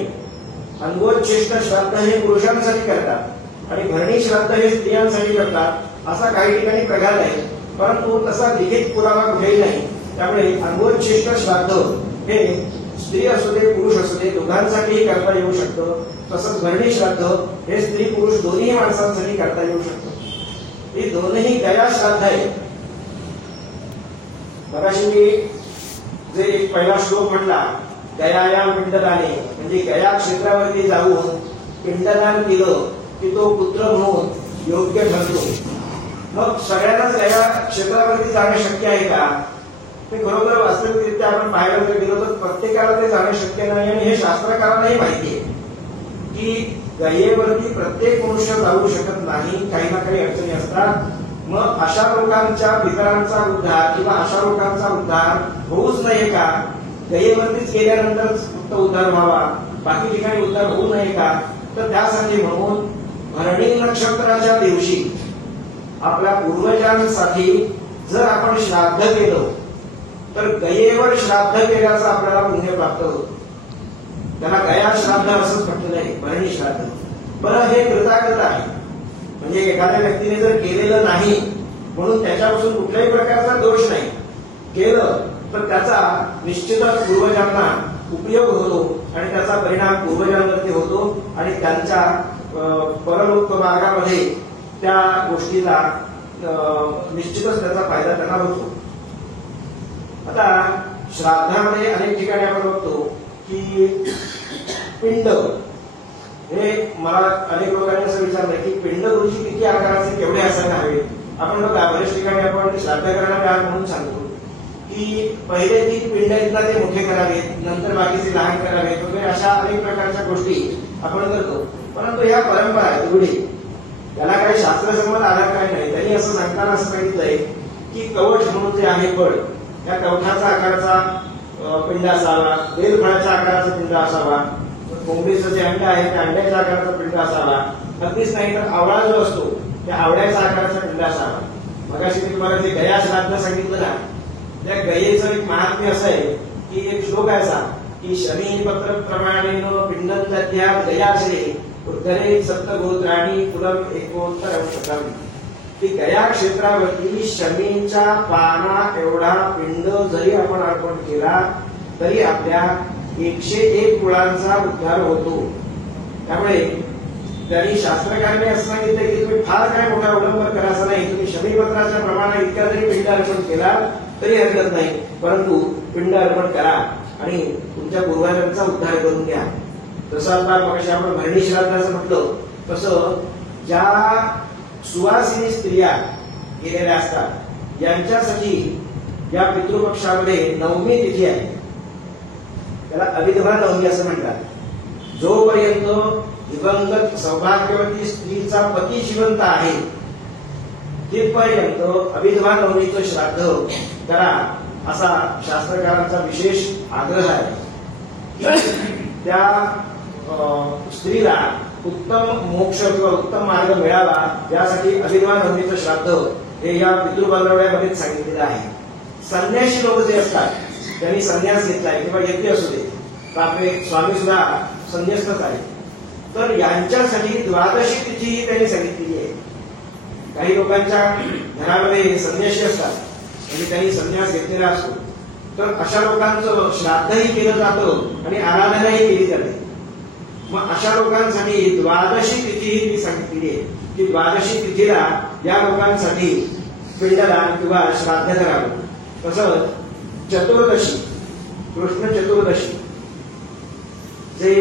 अनवोच्छिष्ट श्राद्ध हे पुरुषांसाठी करतात आणि भरणी श्राद्ध हे स्त्रियांसाठी करतात असा काही ठिकाणी प्रघात आहे. परंतु तसा लिखित पुरावा कुठेही नाही. त्यामुळे अनवोच्छिष्ट श्राद्ध हे स्त्री असू दे पुरुष असू दे दोघांसाठीही करता येऊ शकतं. तसंच भरणी श्राद्ध हे स्त्री पुरुष दोन्ही माणसांसाठी करता येऊ शकतं. ही दोनही गया श्राद्ध आहे. मगाशी मी जे एक पहिला श्लोक म्हटला गयाया पिंडदाने म्हणजे गया क्षेत्रावरती जाऊन पिंडदान केलं की तो पुत्र म्हणून योग्य ठरतो. मग सगळ्यांनाच गया क्षेत्रावरती जाणं शक्य आहे का, ते खरोखर वास्तविकरित्या आपण पाहायला जर गेलो तर प्रत्येकाला ते जाणं शक्य नाही. आणि हे शास्त्रकारांनाही माहिती आहे की गयेवरती प्रत्येक मनुष्य जाऊ शकत नाही, काही ना काही अडचणी असतात. मग अशा लोकांच्या पितरांचा उद्धार किंवा अशा लोकांचा उद्धार होऊच नये का, गयेवरतीच गेल्यानंतरच फक्त उद्धार व्हावा, बाकी ठिकाणी उद्धार होऊ नये का, तर त्यासाठी म्हणून भरणी नक्षत्राच्या दिवशी आपल्या पूर्वजांसाठी जर आपण श्राद्ध केलं तर गयेवर श्राद्ध केल्याचं आपल्याला पुण्य प्राप्त होतं. त्याला गया श्राद्ध असंच म्हटलं नाही, भरणी श्राद्ध. बरं, हे कृताकृत आहे म्हणजे एखाद्या व्यक्तीने जर केलेलं नाही म्हणून त्याच्यापासून कुठल्याही प्रकारचा दोष नाही, केलं तर त्याचा निश्चितच पूर्वजांना उपयोग होतो आणि त्याचा परिणाम पूर्वजांवरती होतो आणि त्यांच्या परलोक मार्गामध्ये त्या गोष्टीला निश्चितच त्याचा फायदा त्यांना होतो. आता श्राद्धामध्ये अनेक ठिकाणी आपण बघतो की पिंड हे, मला अनेक लोकांनी असं विचारलं की पिंड गुरुजी किती आकाराचे केवढे असायला हवे. आपण बघा बऱ्याच ठिकाणी आपण श्राद्ध करणारे आहात म्हणून सांगतो की पहिले 3 पिंड आहेत ना ते मोठे करावेत, नंतर बाकीचे लहान करावेत वगैरे अशा अनेक प्रकारच्या गोष्टी आपण करतो. परंतु ह्या परंपरा आहेत रूढी, त्याला काही शास्त्रसंमत आधार काही नाही. त्यांनी असं सांगताना असं सांगितलंय की कवच म्हणून जे आहे फळ त्या कवठाचा आकाराचा पिंड असावा, बेलफळाच्या आकाराचा पिंड असावा, कोंबडीचं जे अंड आहे त्या अंड्याच्या आकाराचा पिंड असावा, अगदीच नाही तर आवळा जो असतो त्या आवळ्याच्या आकाराचा पिंड असावा. मगाशी मी तुम्हाला जे गया श्राद्ध सांगितलं ना, त्या गयेचं एक महात्म्य असं आहे की एक श्लोक असा की शनी पत्र प्रमाणेन पिंडं दद्यात् गयाश्रे उत्तरे सप्तगोत्राणी कुलम एकोत्तरं शतम्. की गया क्षेत्रावरती शमीच्या पाना एवढा पिंड जरी आपण अर्पण केला तरी आपल्या 101 कुळांचा उद्धार होतो. त्यामुळे त्यांनी शास्त्रकारांनी असं सांगितलं की तुम्ही फार काय मोठा अवलंब करा असं नाही, तुम्ही शमीपत्राच्या प्रमाणात इतक्या जरी पिंड अर्पण केला तरी हरकत नाही, परंतु पिंड अर्पण करा आणि तुमच्या पूर्वजांचा उद्धार करून घ्या. जसं आता मगाशी आपण भरणी श्राद्धाचं म्हटलं तसं ज्या सुवासिनी स्त्रिया गेलेल्या असतात यांच्यासाठी या पितृपक्षामध्ये नवमी तिथी आहे, त्याला अविधवा नवमी असं म्हणतात. जोपर्यंत दिवंगत सौभाग्यवती स्त्रीचा पती जिवंत आहे तिथपर्यंत अविधवा नवमीचं श्राद्ध करा असा शास्त्रकारांचा विशेष आग्रह आहे. त्या स्त्रीला उत्तम मोक्ष किंवा उत्तम मार्ग मिळावा यासाठी अविधवा नवमीचं श्राद्ध हे या पितृबांधव्यामध्ये सांगितलेलं आहे. संन्याशी लोक जे असतात त्यांनी संन्यास घेतलाय किंवा यती असू दे, तर आपले स्वामी सुद्धा संन्यस्तच आहे, तर यांच्यासाठी द्वादशी तिथी त्यांनी सांगितलेली आहे. काही लोकांच्या घरामध्ये संन्याशी असतात म्हणजे त्यांनी संन्यास घेतलेला असतो, तर अशा लोकांचं श्राद्धही केलं जातं आणि आराधनाही केली जाते. मग अशा लोकांसाठी द्वादशी तिथी मी सांगितलेली आहे की द्वादशी तिथीला या लोकांसाठी पिंडदान किंवा श्राद्ध करावं. तसंच चतुर्दशी, कृष्ण चतुर्दशी, जे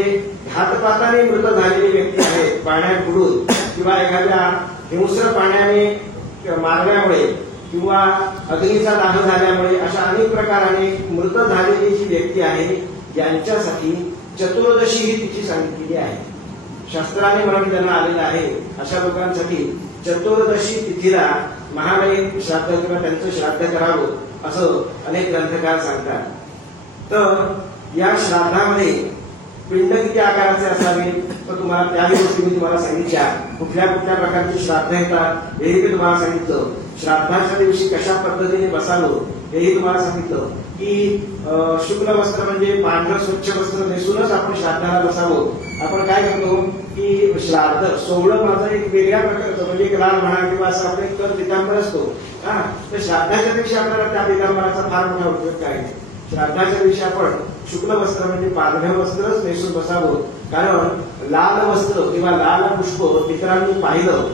घातपाताने मृत झालेली व्यक्ती आहेत पाण्यात बुडून किंवा एखाद्या हिंस्र पाण्याने मारल्यामुळे किंवा अग्नीचा दाह झाल्यामुळे अशा अनेक प्रकाराने मृत झालेली जी व्यक्ती आहे यांच्यासाठी चतुर्दशी ही तिची सांगितलेली आहे. शास्त्राने म्हणून त्यांना आलेलं आहे. अशा लोकांसाठी चतुर्दशी तिथीला महालयीन श्राद्ध किंवा त्यांचं श्राद्ध करावं असं अनेक ग्रंथकार सांगतात. तर या श्राद्धामध्ये पिंड किती आकाराचे असावे तर तुम्हाला त्याही गोष्टी मी तुम्हाला सांगितल्या. कुठल्या कुठल्या प्रकारची श्राद्ध येतात हेही मी तुम्हाला सांगितलं. श्राद्धाच्या दिवशी कशा पद्धतीने बसावं हेही तुम्हाला सांगितलं की शुक्ल वस्त्र म्हणजे पांढरं स्वच्छ वस्त्र नेसूनच आपण श्राद्धाला बसावं. आपण काय करतो की श्राद्ध सोहळं माझं एक वेगळ्या प्रकारचं म्हणजे एक लाल म्हणा किंवा असं आपलं एक तर पितांबर असतो. तर श्राद्धाच्या दिवशी आपल्याला त्या पितांबराचा फार मोठा उपयोग करायचा. श्राद्धाच्या दिवशी आपण शुक्ल वस्त्र म्हणजे पांढरं वस्त्रच नेसून बसावं, कारण लाल वस्त्र किंवा लाल पुष्प पितरांनी पाहिलं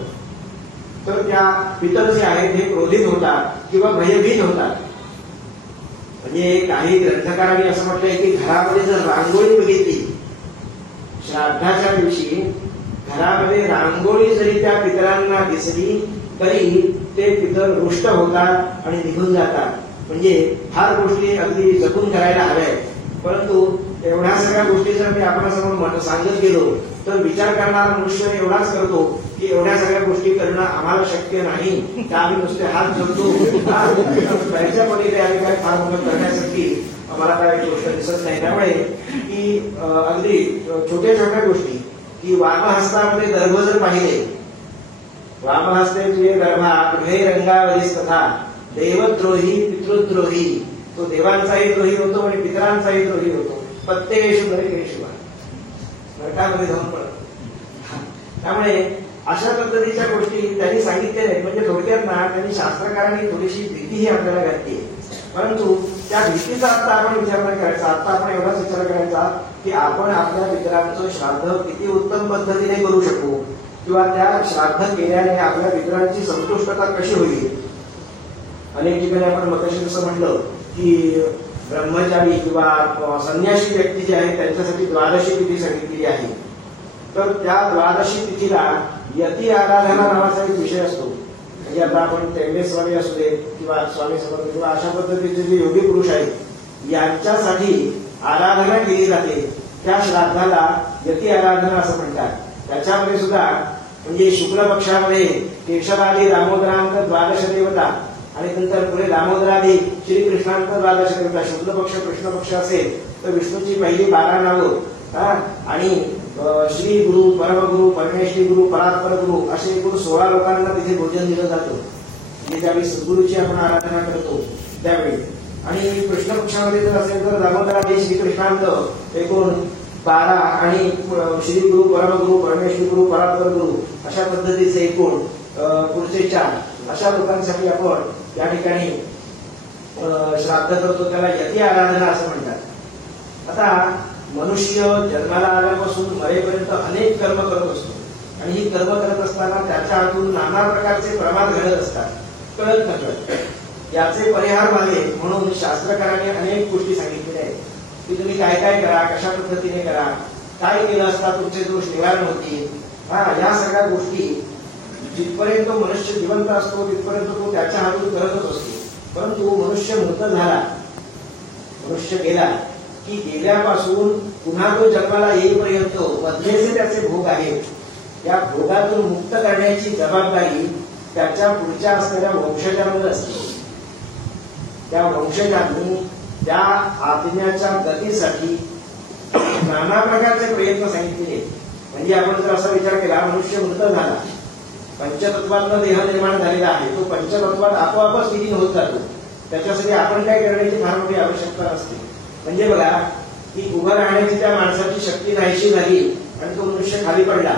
तर त्या पितर जे आहेत हे क्रोधित होतात किंवा भयभीत होतात. म्हणजे काही ग्रंथकारांनी असं म्हटलंय की घरामध्ये जर रांगोळी बघितली श्राद्धाच्या दिवशी, घरामध्ये रांगोळी जरी त्या पितरांना दिसली तरी ते पितर रुष्ट होतात आणि निघून जातात. म्हणजे फार गोष्टी अगदी जपून करायला हव्यात. परंतु एवढ्या सगळ्या गोष्टी जर मी आपल्यासमोर सांगत गेलो तर विचार करणारा मनुष्य एवढाच करतो की एवढ्या सगळ्या गोष्टी करणं आम्हाला शक्य नाही, त्या आम्ही नुसते हात जोडतो. त्याच्या पलीकडे आम्ही काय फार मोठं करण्यासाठी आम्हाला काय गोष्ट दिसत नाही. त्यामुळे की अगदी छोट्या छोट्या गोष्टी की वामहस्तामध्ये दर्भ जर पाहिले, वामहस्ते तुझे गर्भा पुढे रंगावरीस तथा देवद्रोही पितृद्रोही, तो देवांचाही द्रोही होतो आणि पितरांचाही द्रोही होतो. प्रत्येक नरकेशु नरकामध्ये जाऊन पडतो. त्यामुळे अशा पद्धतीच्या गोष्टी त्यांनी सांगितलेल्या आहेत. म्हणजे थोडक्यात ना त्यांनी शास्त्रकारांनी थोडीशी भीतीही आपल्याला घातली आहे. परंतु त्या भीतीचा आता आपण विचार नाही करायचा. आता आपण एवढाच विचार करायचा की आपण आपल्या पितरांचं श्राद्ध किती उत्तम पद्धतीने करू शकू किंवा त्या श्राद्ध केल्याने आपल्या पितरांची संतुष्टता कशी होईल. अनेक ठिकाणी आपण मगाशी जसं म्हटलं की ब्रह्मचारी किंवा संन्यासी व्यक्ती जे आहेत त्यांच्यासाठी द्वादशी तिथी सांगितलेली आहे. तर त्या द्वादशी तिथीला यती आराधना नावाचा एक विषय असतो. म्हणजे आता आपण तेंबे स्वामी असू दे किंवा स्वामी समर्थ किंवा अशा पद्धतीचे जे योगी पुरुष आहेत यांच्यासाठी आराधना केली जाते. त्या श्राद्धाला यती आराधना असं म्हणतात. त्याच्यामध्ये सुद्धा म्हणजे शुक्ल पक्षामध्ये केशवादी दामोदरांक द्वादश देवता आणि नंतर पुढे दामोदरादी श्रीकृष्णांत द्वादश देवता. शुक्ल पक्ष कृष्ण पक्ष असेल तर विष्णूची पहिली 12 नावं आणि श्री गुरु परमगुरु परमेश्वरी गुरु परात्पर गुरु असे एकूण 16 लोकांना तिथे भोजन दिलं जातं. म्हणजे ज्यावेळी सद्गुरूची आपण आराधना करतो त्यावेळी. आणि कृष्ण पक्षामध्ये जर असेल तर दामोदरादी श्रीकृष्णांत एकूण 12 आणि श्री गुरु परमगुरु परमेश्वरी गुरु परात्पर गुरु अशा पद्धतीचे एकूण पुढचे 4 अशा लोकांसाठी आपण या ठिकाणी श्राद्ध करतो. त्याला यती आराधना असं म्हणतात. आता मनुष्य जन्माला आल्यापासून मरेपर्यंत अनेक कर्म करत असतो आणि ही कर्म करत असताना त्याच्या हातून नाना प्रकारचे प्रमाद घडत असतात कळत नकळत. याचे परिहार व्हावे म्हणून शास्त्रकारांनी अनेक गोष्टी सांगितलेल्या आहेत की तुम्ही काय काय करा, कशा पद्धतीने करा, काय केलं असता तुमचे दोष निवारण होतील. या सगळ्या गोष्टी जिथपर्यंत मनुष्य जिवंत असतो तिथपर्यंत तो त्याच्या हातून करतच असतो. परंतु मनुष्य मृत झाला, मनुष्य गेला की गेल्यापासून पुन्हा तो जन्माला येईपर्यंत मधलेचे त्याचे भोग आहेत. या भोगातून मुक्त करण्याची जबाबदारी त्याच्या पुढच्या असलेल्या वंशजांवर असते. त्या वंशजांनी त्या आत्म्याच्या गतीसाठी नाना प्रकारचे प्रयत्न सांगितले. म्हणजे आपण जर असा विचार केला, मनुष्य मृत झाला, पंचतत्वातनं देह निर्माण झालेला आहे, तो पंचतत्वात आपोआपच विलीन होत जातो. त्याच्यासाठी आपण काय करण्याची फार मोठी आवश्यकता नसते. म्हणजे बघा की उभं राहण्याची त्या माणसाची शक्ती नाहीशी झाली आणि तो मनुष्य खाली पडला,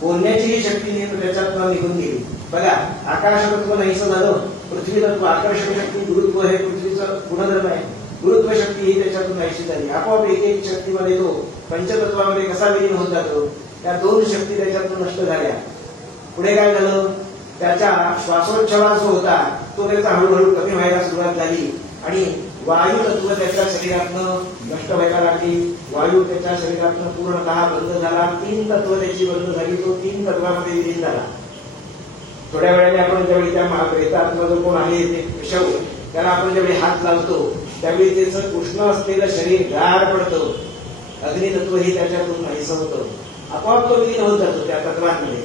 बोलण्याचीही शक्ती त्याच्यात निघून गेली. बघा आकाशतत्व नाहीसं झालं, पृथ्वी तत्व, आकर्षण शक्ती, गुरुत्व हे पृथ्वीचं गुणधर्म आहे, गुरुत्व शक्ती ही त्याच्यातून नाहीशी झाली. आपोआप एक एक शक्तीमध्ये तो पंचतत्वामध्ये कसा विलीन होत जातो, त्या दोन शक्ती त्याच्यातून नष्ट झाल्या. पुढे काय झालं, त्याच्या श्वासोच्छवास जो होता तो त्याचा हळूहळू कमी व्हायला सुरुवात झाली आणि वायू तत्व त्याच्या शरीरातनं नष्ट व्हायला लागली. वायू त्याच्या शरीरातनं पूर्णतः बंद झाला. 3 तत्व त्याची बंद झाली, तो 3 तत्वामध्ये विलीन झाला. थोड्या वेळाने आपण ज्यावेळी त्या प्रेतात्मा जो कोण आहे ते शव, त्याला आपण ज्यावेळी हात लावतो त्यावेळी त्याचं उष्ण असलेलं शरीर गार पडतं. अग्नितत्व ही त्याच्यातून नाहीसं होतं, आपोआप तो विलीन होत जातो त्या तत्वांमध्ये.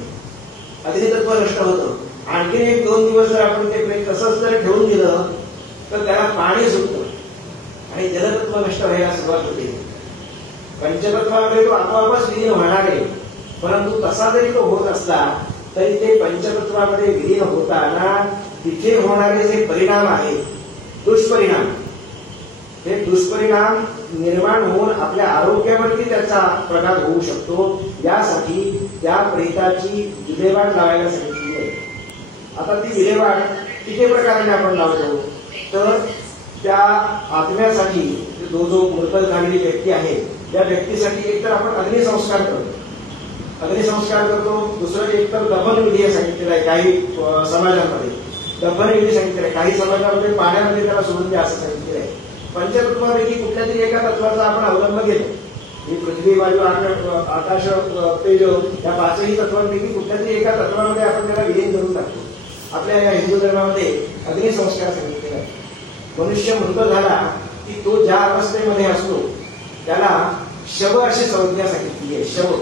अग्नितत्व नष्ट होतं. आणखीन 1-2 दिवस जर आपण ते प्रेत तसंच जर ठेवून दिलं तर त्याला पाणी सुटतं आणि जलतत्व नष्ट व्हायला सुरुवात होते. पंचतत्वामध्ये तो आपोआपच विलीन होणार आहे. परंतु तसा जरी तो होत असला तरी ते पंचतत्वामध्ये विलीन होताना तिथे होणारे जे परिणाम आहेत, दुष्परिणाम, हे दुष्परिणाम निर्माण होऊन आपल्या आरोग्यावरती त्याचा प्रघात होऊ शकतो. यासाठी त्या प्रेताची विल्हेवाट लावायला सांगितली आहे. आता ती विल्हेवाट किती प्रकाराने आपण लावतो, तर त्या आत्म्यासाठी जो मृत झालेली व्यक्ती आहे त्या व्यक्तीसाठी एकतर आपण अग्निसंस्कार करतो, दुसरं एकतर दफन विधी सांगितलेलं आहे. काही समाजामध्ये दफन विधी सांगितलेलं आहे, काही समाजामध्ये पाण्यामध्ये त्याला सोडून द्या असं सांगितलेलं आहे. पंचतत्वापैकी कुठल्या तरी एका तत्वाचा आपण अवलंब घेतो. ही पृथ्वी, वायू, आकाश, तेज या 5ही तत्वांपैकी कुठल्या तरी एका तत्वामध्ये आपण त्याला विलीन करून टाकतो. आपल्या या हिंदू धर्मामध्ये अग्निसंस्कार सांगितलेला आहे. मनुष्य मृत झाला की तो ज्या अवस्थेमध्ये असतो त्याला शव अशी संज्ञा सांगितली आहे, शव.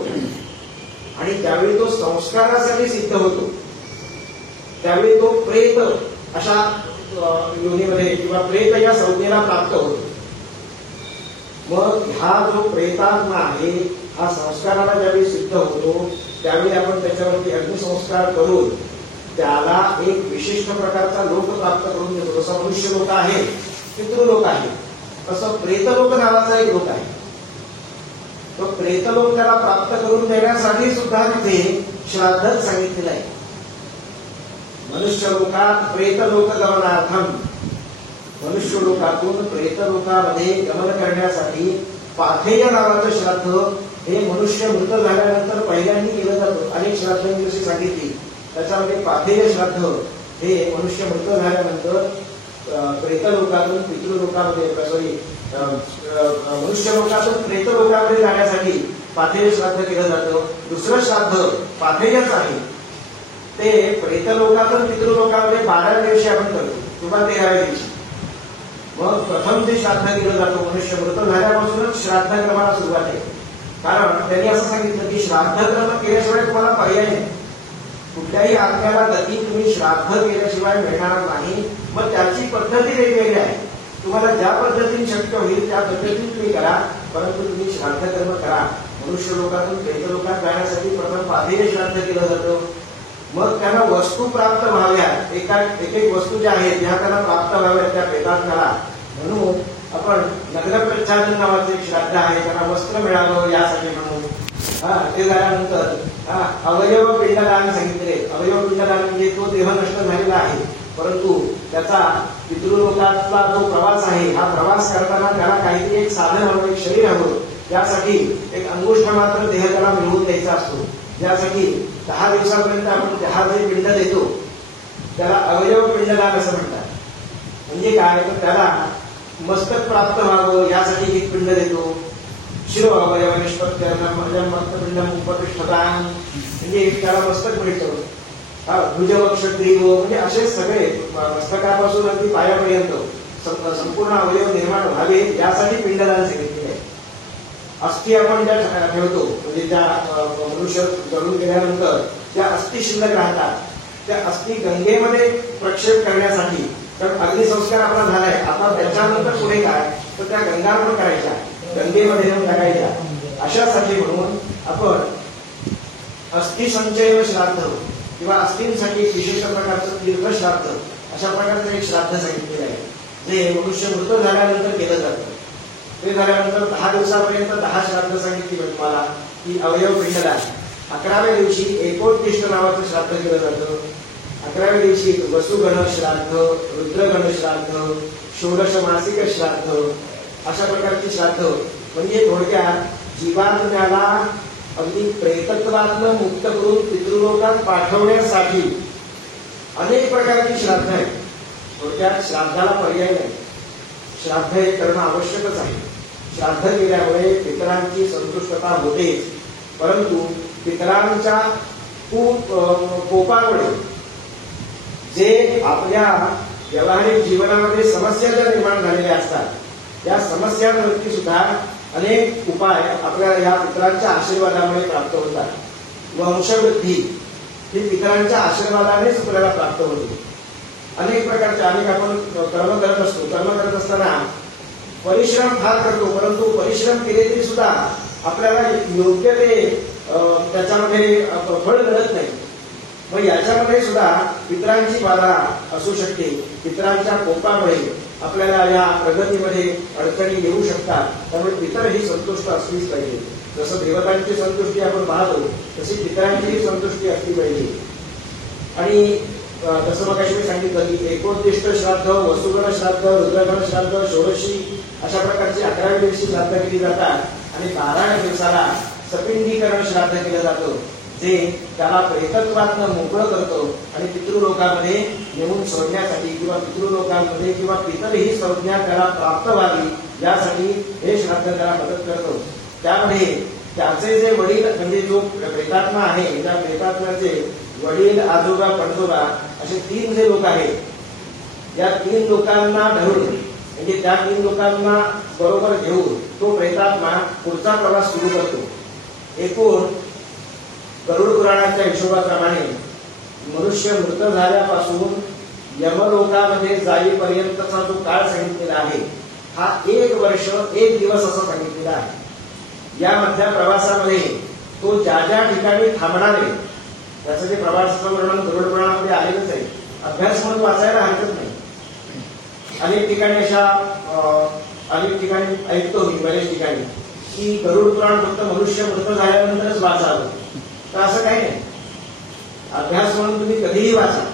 आणि ज्यावेळी तो संस्कारासाठी सिद्ध होतो त्यावेळी तो प्रेत अशा योनीमध्ये किंवा प्रेत या संज्ञेला प्राप्त होतो. मग हा जो प्रेतात्मा आहे हा संस्काराला ज्यावेळी सिद्ध होतो त्यावेळी आपण त्याच्यावरती अग्निसंस्कार करून त्याला एक विशिष्ट प्रकारचा लोक प्राप्त करून देतो. जसं मनुष्य लोक आहे, पितृलोक आहे, तसं प्रेतलोक नावाचा एक लोक आहे. तो प्रेतलोक त्याला प्राप्त करून देण्यासाठी सुद्धा तिथे श्राद्धच सांगितलेलं आहे. मनुष्य लोकात प्रेतलोक गमनार्थम, मनुष्य लोकातून प्रेतलोकामध्ये गमन करण्यासाठी पाथेय नावाचं श्राद्ध हे मनुष्य मृत झाल्यानंतर पहिल्यांदा केलं जातं. अनेक श्राद्धांची जशी सांगितली त्याच्यामध्ये पाथेय श्राद्ध हे मनुष्य मृत झाल्यानंतर प्रेतलोकातून पितृलोकामध्ये मनुष्य लोकातून प्रेतलोकामध्ये जाण्यासाठी पाथेय श्राद्ध केलं जातं. दुसरं श्राद्ध पाथेयच आहे ते प्रेतलोकातून पितृलोकामध्ये 12व्या दिवशी आपण करतो किंवा 13व्या दिवशी. मग प्रथम जे श्राद्ध केलं जातं मनुष्य मृत झाल्यापासूनच श्राद्धक्रमाला सुरुवात आहे. कारण त्यांनी असं सांगितलं की श्राद्धक्रम केल्याशिवाय तुम्हाला पर्याय नाही. कुठल्याही आत्म्याला गती तुम्ही श्राद्ध केल्याशिवाय मिळणार नाही. मग त्याची पद्धती वेगवेगळी आहे. तुम्हाला ज्या पद्धतीने शक्य होईल त्या पद्धतीने तुम्ही करा, परंतु तुम्ही श्राद्धकर्म करा. मनुष्य लोकातून प्रेतलोकात जाण्यासाठी प्रथम पाथेय श्राद्ध केलं जातं. मग त्यांना वस्तू प्राप्त व्हाव्या, एक एक वस्तू ज्या आहेत ज्या त्यांना प्राप्त व्हाव्या त्या प्रेतात्म्याला, म्हणून आपण नग्नप्रच्छादन नावाचं एक श्राद्ध आहे, त्यांना वस्त्र मिळावं यासाठी म्हणून. ते झाल्यानंतर अवयव पिंडदान सांगितले. अवयव पिंडदान म्हणजे तो देह नष्ट झालेला आहे परंतु त्याचा पितृलोकातला जो प्रवास आहे हा प्रवास करताना त्याला काहीतरी एक साधन हवं, एक शरीर हवं. त्यासाठी एक अंगुष्ठ मात्र देह त्याला मिळवून द्यायचा असतो. ज्यासाठी 10 दिवसापर्यंत आपण 10 जे पिंड देतो त्याला अवयव पिंडदान असं म्हणतात. म्हणजे काय, तर त्याला मस्तक प्राप्त व्हावं यासाठी एक पिंड देतो. शिरोवयवनिष्पत्त्यर्थपिंडम उपतिष्ठतां, म्हणजे त्याला मस्तक मिळतं. भुजवक्षग्रीव, म्हणजे असे सगळे मस्तकापासून अगदी पायापर्यंत संपूर्ण अवयव निर्माण व्हावे यासाठी पिंडदान सांगितलेले आहे. अस्थि आपण ज्या ठेवतो, म्हणजे त्या मनुष्य जळून गेल्यानंतर ज्या अस्थि शिल्लक राहतात, त्या अस्थि गंगेमध्ये प्रक्षेप करण्यासाठी, कारण अग्निसंस्कार आपला झालाय, आता त्याच्यानंतर पुढे काय, तर त्या गंगार्पण करायच्या, गंगेमध्ये नेऊन टाकायच्या. अशासाठी म्हणून आपण अस्थि संचय श्राद्ध किंवा अस्थींसाठी विशेष प्रकारचं तीर्थश्राद्ध अशा प्रकारचं एक श्राद्ध सांगितलेलं आहे, जे मनुष्य मृत झाल्यानंतर केलं जातं. ते झाल्यानंतर 10 दिवसापर्यंत 10 श्राद्ध सांगितली तुम्हाला की अवयव पिंडदान. 11व्या दिवशी एकोत्तिष्ठ नावाचं श्राद्ध केलं जातं. 11व्या दिवशी वसुगण श्राद्ध, रुद्रगण श्राद्ध, षोडश मासिक श्राद्ध अशा प्रकारची श्राद्ध, म्हणजे थोडक्यात जीवात्म्याला अगदी प्रेतत्वातनं मुक्त करून पितृलोकात पाठवण्यासाठी अनेक प्रकारची श्राद्ध आहेत. थोडक्यात श्राद्धाला पर्याय नाही, श्राद्ध हे करणं आवश्यकच आहे. श्राद्ध केल्यामुळे पितरांची संतुष्टता होते, परंतु पितरांच्या कोपामुळे जे आपल्या व्यावहारिक जीवनामध्ये समस्या ज्या निर्माण झालेल्या असतात, त्या समस्यांवरती सुद्धा अनेक उपाय आपल्याला या पितरांच्या आशीर्वादामुळे प्राप्त होतात. वंशवृद्धी ही पितरांच्या आशीर्वादानेच आपल्याला प्राप्त होते. अनेक प्रकारच्या अनेक आपण कर्म करत असतो. कर्म करत असताना परिश्रम फार करतो, परंतु परिश्रम केले तरी सुद्धा आपल्याला योग्य ते त्याच्यामध्ये फळ मिळत नाही. मग याच्यामध्ये सुद्धा पितरांची बाधा असू शकते. पितरांच्या कोपामुळे आपल्याला या प्रगतीमध्ये अडचणी येऊ शकतात. त्यामुळे पितर ही संतुष्ट असलीच पाहिजे. जसं देवतांची संतुष्टी आपण पाहतो, तशी पितरांचीही संतुष्टी असली पाहिजे. आणि जसं मग मी सांगितलं की एकोत्तिष्ठ श्राद्ध, वसुगण श्राद्ध, रुद्रगण श्राद्ध, षोडशी अशा प्रकारची 11व्या दिवशी श्राद्ध केली जातात. आणि 12व्या दिवसाला सपिंडीकरण श्राद्ध केलं जातं, जे त्याला प्रेतत्वातनं मोकळं करतो आणि पितृलोकामध्ये नेऊन सोडण्यासाठी किंवा पितृलोकांमध्ये किंवा पितर ही संज्ञा त्याला प्राप्त व्हावी यासाठी हे श्राद्ध त्याला मदत करतो. त्यामध्ये त्याचे जे वडील, म्हणजे जो प्रेतात्मा आहे, त्या प्रेतात्म्याचे वडील, आजोबा, पणजोबा असे 3 जे लोक आहेत, या 3 लोकांना धरून, म्हणजे त्या 3 लोकांना बरोबर घेऊन तो प्रेतात्मा पुढचा प्रवास सुरू करतो. एकूण गरुड पुराणाच्या हिशोबाप्रमाणे मनुष्य मृत झाल्यापासून यमलोकामध्ये जाईपर्यंतचा जो काळ सांगितलेला आहे, हा 1 वर्ष 1 दिवस असं सांगितलेला आहे. या मधल्या प्रवासामध्ये तो ज्या ज्या ठिकाणी थांबणार आहे, त्याचं जे प्रवासाचं वर्णन गरुड पुराणामध्ये आलेलंच आहे. अभ्यास म्हणून वाचायला हरकत नाही. अनेक ठिकाणी ऐकतो मी, बरेच ठिकाणी, की गरुड पुराण फक्त मनुष्य मृत झाल्यानंतरच वाचावं, तर असं काही नाही. अभ्यास म्हणून तुम्ही कधीही वाचा.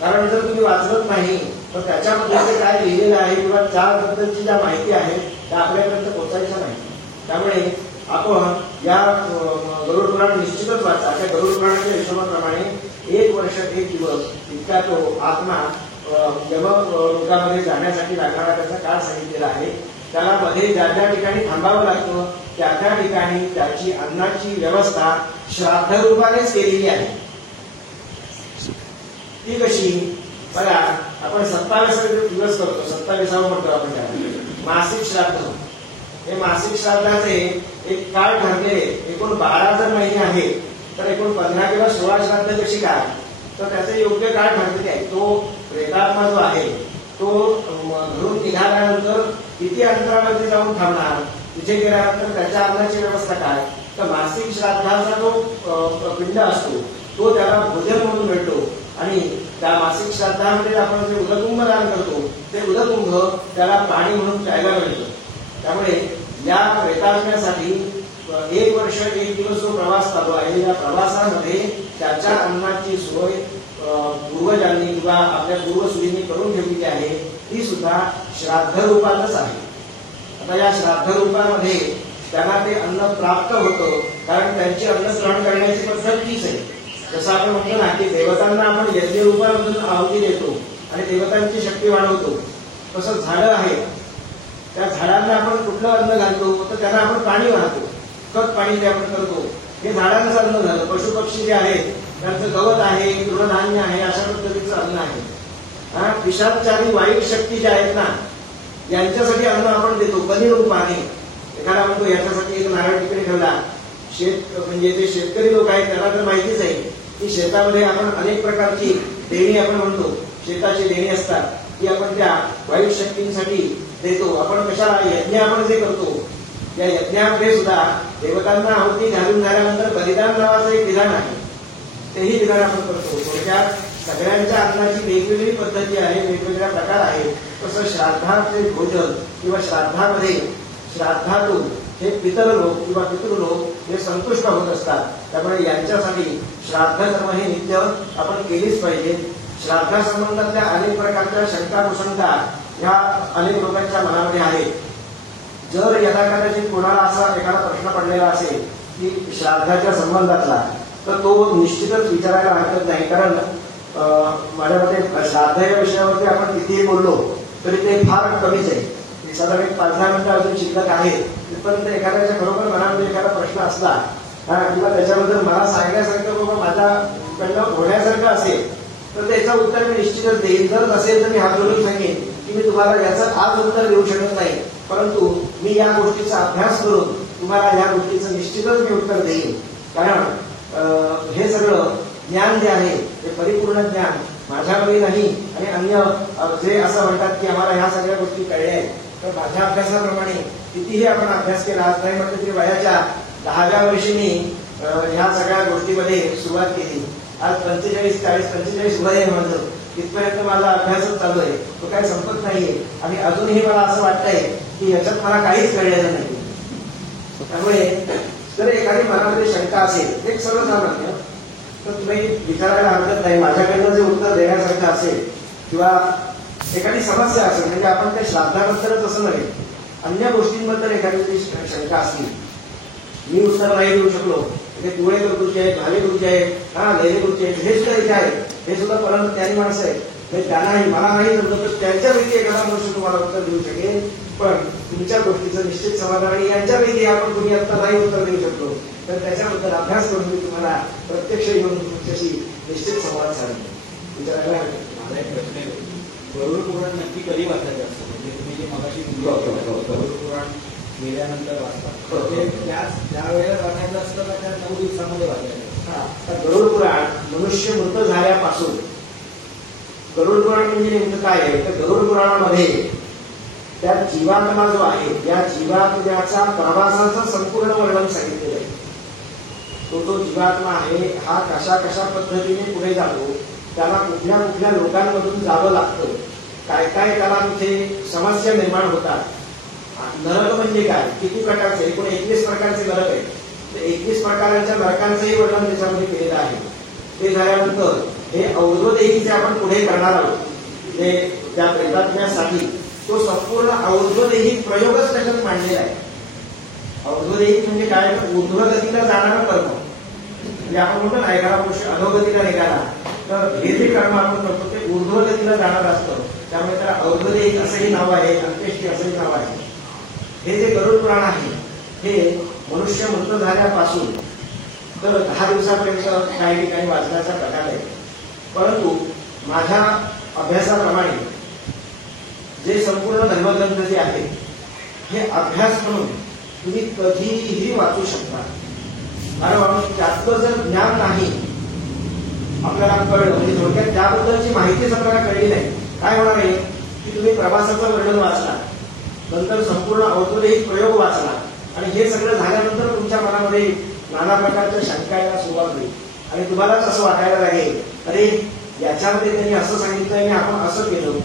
कारण जर तुम्ही वाचलत नाही तर त्याच्यामध्ये जे काय लिहिलेलं आहे किंवा त्याबद्दलची ज्या माहिती आहे त्या आपल्यापर्यंत पोहोचायच्या नाही. त्यामुळे आपण या गरुड पुराण निश्चितच वाचा. त्या गरुड पुराणाच्या हिशोबाप्रमाणे 1 वर्ष 1 दिवस इतका तो आत्मा यमलोकामध्ये जाण्यासाठी लागणारा त्याचा काळ सांगितलेला आहे. त्याला मध्ये ज्या ज्या ठिकाणी थांबावं लागतं त्या त्या ठिकाणी त्याची अन्नाची व्यवस्था श्राद्ध रूपानेच केलेली आहे. ती कशी? बघा, आपण 27 दिवस करतो, 27वां म्हणतो आपण त्याला मासिक श्राद्ध. हे मासिक श्राद्धाचे एक काळ ठरलेले, एकूण 12 जर महिने आहेत तर एकूण 15 किंवा 16 श्राद्ध कशी काय, तर त्याचे योग्य काळ ठरलेले आहे. तो प्रेतात्मा जो आहे तो घरून निघाल्यानंतर किती अंतरावरती जाऊन थांबणार, तिथे गेल्यानंतर त्याच्या अन्नाची व्यवस्था काय, तर मासिक श्राद्धाचा जो पिंड असतो तो त्याला भोजन म्हणून मिळतो. आणि त्या मासिक श्राद्धामध्ये आपण जे उदकुंभ दान करतो ते उदकुंभ त्याला पाणी म्हणून प्यायला मिळतं. त्यामुळे या प्रेतात्म्यासाठी 1 वर्ष 1 दिवस जो प्रवास चालू आहे, या प्रवासामध्ये त्याच्या अन्नाची सोय पूर्वजांनी किंवा आपल्या पूर्वसुरींनी करून ठेवलेली आहे, ती सुद्धा श्राद्ध रूपातच आहे. आता या श्राद्ध रूपामध्ये त्यांना ते अन्न प्राप्त होतं, कारण त्यांची अन्न ग्रहण करण्याची पद्धत तीच आहे. जसं आपण म्हणतो ना की देवतांना आपण यज्ञ रूपामधून आहुती देतो आणि देवतांची शक्ती वाढवतो, तसं झाडं आहेत, त्या झाडांना आपण कुठलं अन्न घालतो तर त्यांना आपण पाणी वाहतो, खत पाणी जे आपण करतो हे झाडांचं अन्न झालं. पशु पक्षी जे आहेत त्यांचं गवत आहे, तृणधान्य आहे, अशा पद्धतीचं अन्न आहे. विषारी वाईट शक्ती ज्या आहेत ना यांच्यासाठी अन्न आपण देतो बनी रूपाने. एखादा म्हणतो याच्यासाठी एक नारळ तिकडे ठेवला. म्हणजे ते शेतकरी लोक आहेत त्यांना तर माहितीच आहे की शेतामध्ये आपण अनेक प्रकारची देणी आपण म्हणतो, शेताची देणी असतात ती आपण त्या वाईट शक्तींसाठी देतो. आपण कशाला यज्ञ आपण जे करतो त्या यज्ञामध्ये सुद्धा देवतांना आहुती घालून झाल्यानंतर बलिदान नावाचं एक विधान आहे, तेही विधान आपण करतो. थोडक्यात सगळ्यांच्या अन्नाची वेगवेगळी पद्धती आहे, वेगवेगळ्या प्रकार आहेत. तसं श्राद्धाचे भोजन किंवा श्राद्धातून हे पितर लोक किंवा पितृलोक हे संतुष्ट होत असतात. त्यामुळे यांच्यासाठी श्राद्ध कर्म हे नित्य आपण केलीच पाहिजे. श्राद्धासंबंधातल्या अनेक प्रकारच्या शंका कुशंका ह्या अनेक लोकांच्या मनामध्ये आहेत. जर यथाकदाचित कोणाला असा एखादा प्रश्न पडलेला असेल की श्राद्धाच्या संबंधातला, तर तो निश्चितच विचारायला हरकत नाही. कारण माझ्या मते श्राद्ध या विषयावरती आपण कितीही बोललो तरी ते फार कमीच आहे. साधारण 5-10 मिनिटं अजून शिल्लक आहेत. पण एखाद्याच्या खरोखर मनामध्ये एखादा प्रश्न असला किंवा त्याच्याबद्दल मला सांगण्यासारखं बाबा माझ्याकडनं होण्यासारखं असेल तर त्याचं उत्तर मी निश्चितच देईन. जर नसेल तर मी हात जोडून सांगेन की मी तुम्हाला याचं आज उत्तर देऊ शकत नाही, परंतु मी या गोष्टीचा अभ्यास करून तुम्हाला या गोष्टीचं निश्चितच मी उत्तर देईन. कारण हे सगळं ज्ञान जे आहे ते परिपूर्ण ज्ञान माझ्याकडे नाही. आणि अन्य जे असं म्हणतात की आम्हाला ह्या सगळ्या गोष्टी कळल्या आहेत, तर माझ्या अभ्यासाप्रमाणे कितीही आपण अभ्यास केला, आज नाही म्हटलं तरी वयाच्या 10व्या वर्षी मी ह्या सगळ्या गोष्टीमध्ये सुरुवात केली. आज 45-45 वय आहे माझं. तिथपर्यंत माझा अभ्यासच चालू आहे, तो काही संपत नाहीये. आणि अजूनही मला असं वाटतंय की याच्यात मला काहीच कळलेलं नाही. त्यामुळे जर एखादी मनामध्ये शंका असेल, एक सर्वसामान्य, तर तुम्ही विचारायला हरकत नाही. माझ्याकडनं जे उत्तर देण्यासारखं असेल किंवा एखादी समस्या असेल, म्हणजे आपण त्या श्राद्धाबद्दलच असं नाही, अन्य गोष्टींबद्दल एखादी शंका असली, मी उत्तर नाही देऊ शकलो, ते पुणे गुरुजी आहेत, भावे गुरुजी आहेत, लेले गुरुजी आहेत, हे सुद्धा इथे आहेत, हे सुद्धा परंतु त्यांनी माणसं आहेत. त्यांनाही मला नाही जमलं तर त्यांच्यापैकी एखादा मनुष्य तुम्हाला उत्तर देऊ शकेल. पण तुमच्या गोष्टीचं निश्चित समाधान आणि यांच्यापैकी आपण तुम्ही आता नाही उत्तर देऊ शकतो तर त्याच्याबद्दल अभ्यास करून मी तुम्हाला प्रत्यक्ष येऊन तुमच्याशी निश्चित संवाद साधेन. विचारायला माझा एक प्रश्न आहे, गरुड पुराण नक्की कधी वाचायचं असतं? म्हणजे तुम्ही जे मगाशी गरुड पुराण गेल्यानंतर वाचतात, त्या वेळेला वाचायचं असतं का त्या 9 दिवसामध्ये वाचायचं? गरुड पुराण मनुष्य मृत झाल्यापासून, गरुड पुराण म्हणजे नेमकं काय आहे तर गरुड पुराणामध्ये त्या जीवात्मा जो आहे या जीवात्म्याचा प्रवासाचं संपूर्ण वर्णन सांगितलेलं आहे. तो जीवात्मा आहे हा कशा कशा पद्धतीने पुढे जातो, त्याला कुठल्या कुठल्या लोकांमधून जावं लागतं, काय काय त्याला तिथे समस्या निर्माण होतात. नरक म्हणजे काय, किती प्रकारचे, एकूण 21 प्रकारचे नरक आहेत. तर 21 प्रकारच्या नरकांचंही वर्णन त्याच्यामध्ये केलेलं आहे. ते झाल्यानंतर हे और्ध्वदेही जे आपण पुढे करणार आहोत जे त्या प्रेतात्म्यासाठी, तो संपूर्ण और्ध्वदेही प्रयोगच त्याच्यात मांडलेला आहे. और्ध्वदेही म्हणजे काय, ऊर्ध्वगतीला जाणारं कर्म. म्हणजे आपण म्हणतो ना एखादा मनुष्य अधोगतीला निघाला तर हे जे कर्म आपण करतो ते ऊर्ध्वगतीला जाणार असतं. त्यामुळे त्याला और्ध्वदेही असंही नाव आहे, अंत्येष्टी असंही नाव आहे. हे जे गरुड पुराण आहे हे मनुष्य मृत झाल्यापासून तर 10 दिवसापर्यंत काही ठिकाणी वाचण्याचा प्रकार आहे. परंतु माझ्या अभ्यासाप्रमाणे जे संपूर्ण धर्मग्रंथ जे आहे हे अभ्यास म्हणून तुम्ही कधीही वाचू शकता. कारण त्यातलं जर ज्ञान नाही आपल्याला कळलं, म्हणजे थोडक्यात त्याबद्दलची माहितीच आपल्याला कळली नाही, काय होणार आहे की तुम्ही प्रवासाचं वर्णन वाचला, नंतर संपूर्ण और्ध्वदेही प्रयोग वाचला आणि हे सगळं झाल्यानंतर तुमच्या मनामध्ये नाना प्रकारच्या शंका यायला सुरुवात होईल आणि तुम्हालाच असं वाटायला लागेल अरे याच्यामध्ये त्यांनी असं सांगितलं आणि आपण असं केलं.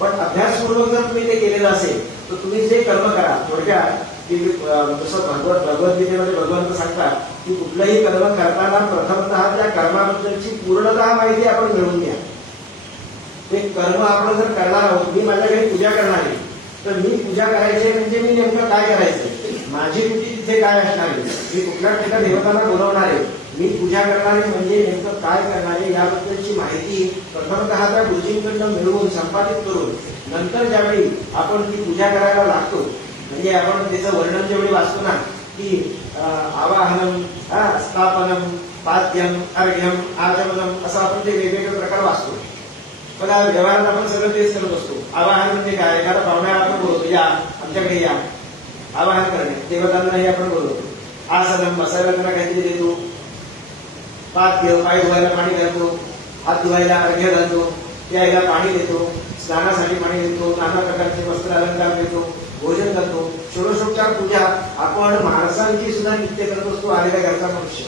पण अभ्यासपूर्वक जर तुम्ही ते केलेलं असेल तर तुम्ही जे कर्म करा, थोडक्यात की जसं भगवद्गीतेमध्ये भगवंत सांगतात की कुठलंही कर्म करताना प्रथमतः त्या कर्माबद्दलची पूर्णतः माहिती आपण मिळवून घ्या. ते कर्म आपण जर करणार आहोत, मी माझ्या घरी पूजा करणार आहे तर मी पूजा करायची म्हणजे मी नेमकं काय करायचं, माझी कृती तिथे काय असणार आहे, मी कुठल्या कुठल्या देवतांना बोलवणार आहे, मी पूजा करणारे म्हणजे नेमकं काय करणारे याबद्दलची माहिती प्रथमतः त्या गुरुजींकडनं मिळवून संपादित करून नंतर ज्यावेळी आपण ती पूजा करायला लागतो, म्हणजे आपण त्याचं वर्णन जेवढे वाचतो ना की आवाहनम, स्थापनम, पाद्यम, अर्घ्यम, आचमनम, असं आपण ते वेगवेगळे प्रकार वाचतो. बघा व्यवहारात आपण सगळं तेच करत असतो. आवाहन म्हणजे काय, एखादा पाहुण्याला आपण बोलवतो, या आमच्याकडे या, आवाहन करणे. देवतांनाही आपण बोलवतो. आसनम, बसायला त्यांना काहीतरी देतो. पाद्य, पाय धुवायला पाणी घालतो. हात धुवायला अर्घ्य घालतो. यायला पाणी देतो. स्नानासाठी पाणी देतो. नाना प्रकारचे वस्त्र अलंकार देतो. भोजन करतो. षोडशोपचार पूजा आपण माणसांची सुद्धा नित्य करत असतो, आलेल्या घरचा मनुष्य.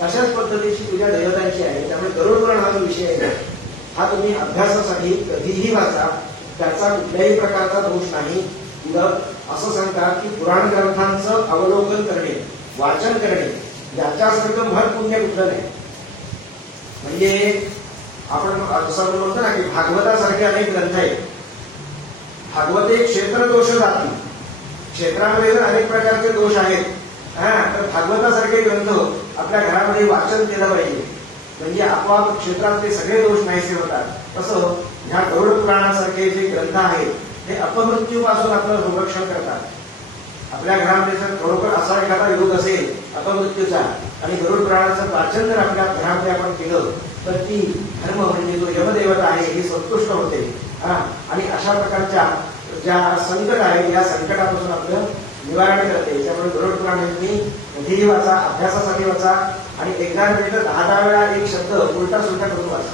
तशाच पद्धतीची पूजा देवतांची आहे. त्यामुळे गरुड पुराण हा जो विषय आहे हा तुम्ही अभ्यासासाठी कधीही वाचा, त्याचा कुठल्याही प्रकारचा दोष नाही. उलट असं सांगतात की पुराण ग्रंथांचं अवलोकन करणे, वाचन करणे याच्यासारखं महत् पुण्य कुठलं नाही. म्हणजे आपण असं म्हणतो ना की भागवतासारखे अनेक ग्रंथ आहेत. भागवत एक क्षेत्र दोष जाती, क्षेत्रामध्ये जर अनेक प्रकारचे दोष आहेत तर भागवतासारखे ग्रंथ आपल्या घरामध्ये वाचन केलं पाहिजे, म्हणजे आपोआप क्षेत्रातले सगळे दोष नाहीसे होतात. तसं ह्या गरुड पुराणासारखे जे ग्रंथ आहेत हे अपमृत्यूपासून आपलं संरक्षण करतात. आपल्या घरामध्ये जर खरोखर असा एखादा योग असेल अपमृत्यूचा आणि गरुड पुराणाचं वाचन जर आपल्या घरामध्ये आपण केलं तर ती धर्म म्हणजे जो यमदेवता आहे ही संतुष्ट होते. आणि अशा प्रकारच्या ज्या संकट आहे या संकटापासून आपलं निवारण करते. त्यामुळे गरुड पुराण कधीही वाचा, अभ्यासासाठी वाचा आणि एकदा भेटलं 10 वेळा एक शब्द उलटा सुलटा करून वाचा,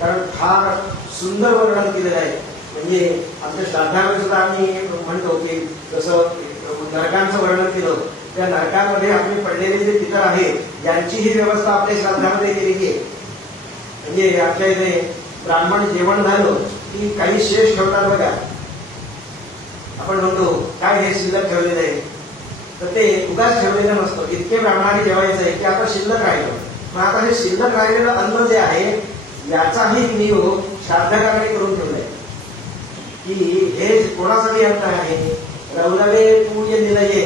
कारण फार सुंदर वर्णन केलेलं आहे. म्हणजे आमच्या श्राद्धामध्ये सुद्धा आम्ही म्हणतो की जसं नरकांचं वर्णन केलं, त्या नरकांमध्ये आपले पडलेले जे पितर आहे यांची ही व्यवस्था आपल्या श्राद्धामध्ये केलेली आहे. म्हणजे आमच्या इथे ब्राह्मण जेवण झालं की काही शेष ठेवतात बघा. आपण म्हणतो काय हे शिल्लक ठेवलेलं आहे, तर ते उगाच ठेवलेलं नसतं. इतके ब्राह्मणाने जेवायचं आहे की आता शिल्लक राहिलं. मग आता हे शिल्लक राहिलेलं अन्न जे आहे याचाही विनियोग श्राद्धकाराने करून ठेवलाय की हे कोणासाठी अन्न आहे. रौरवे पूज्य निलये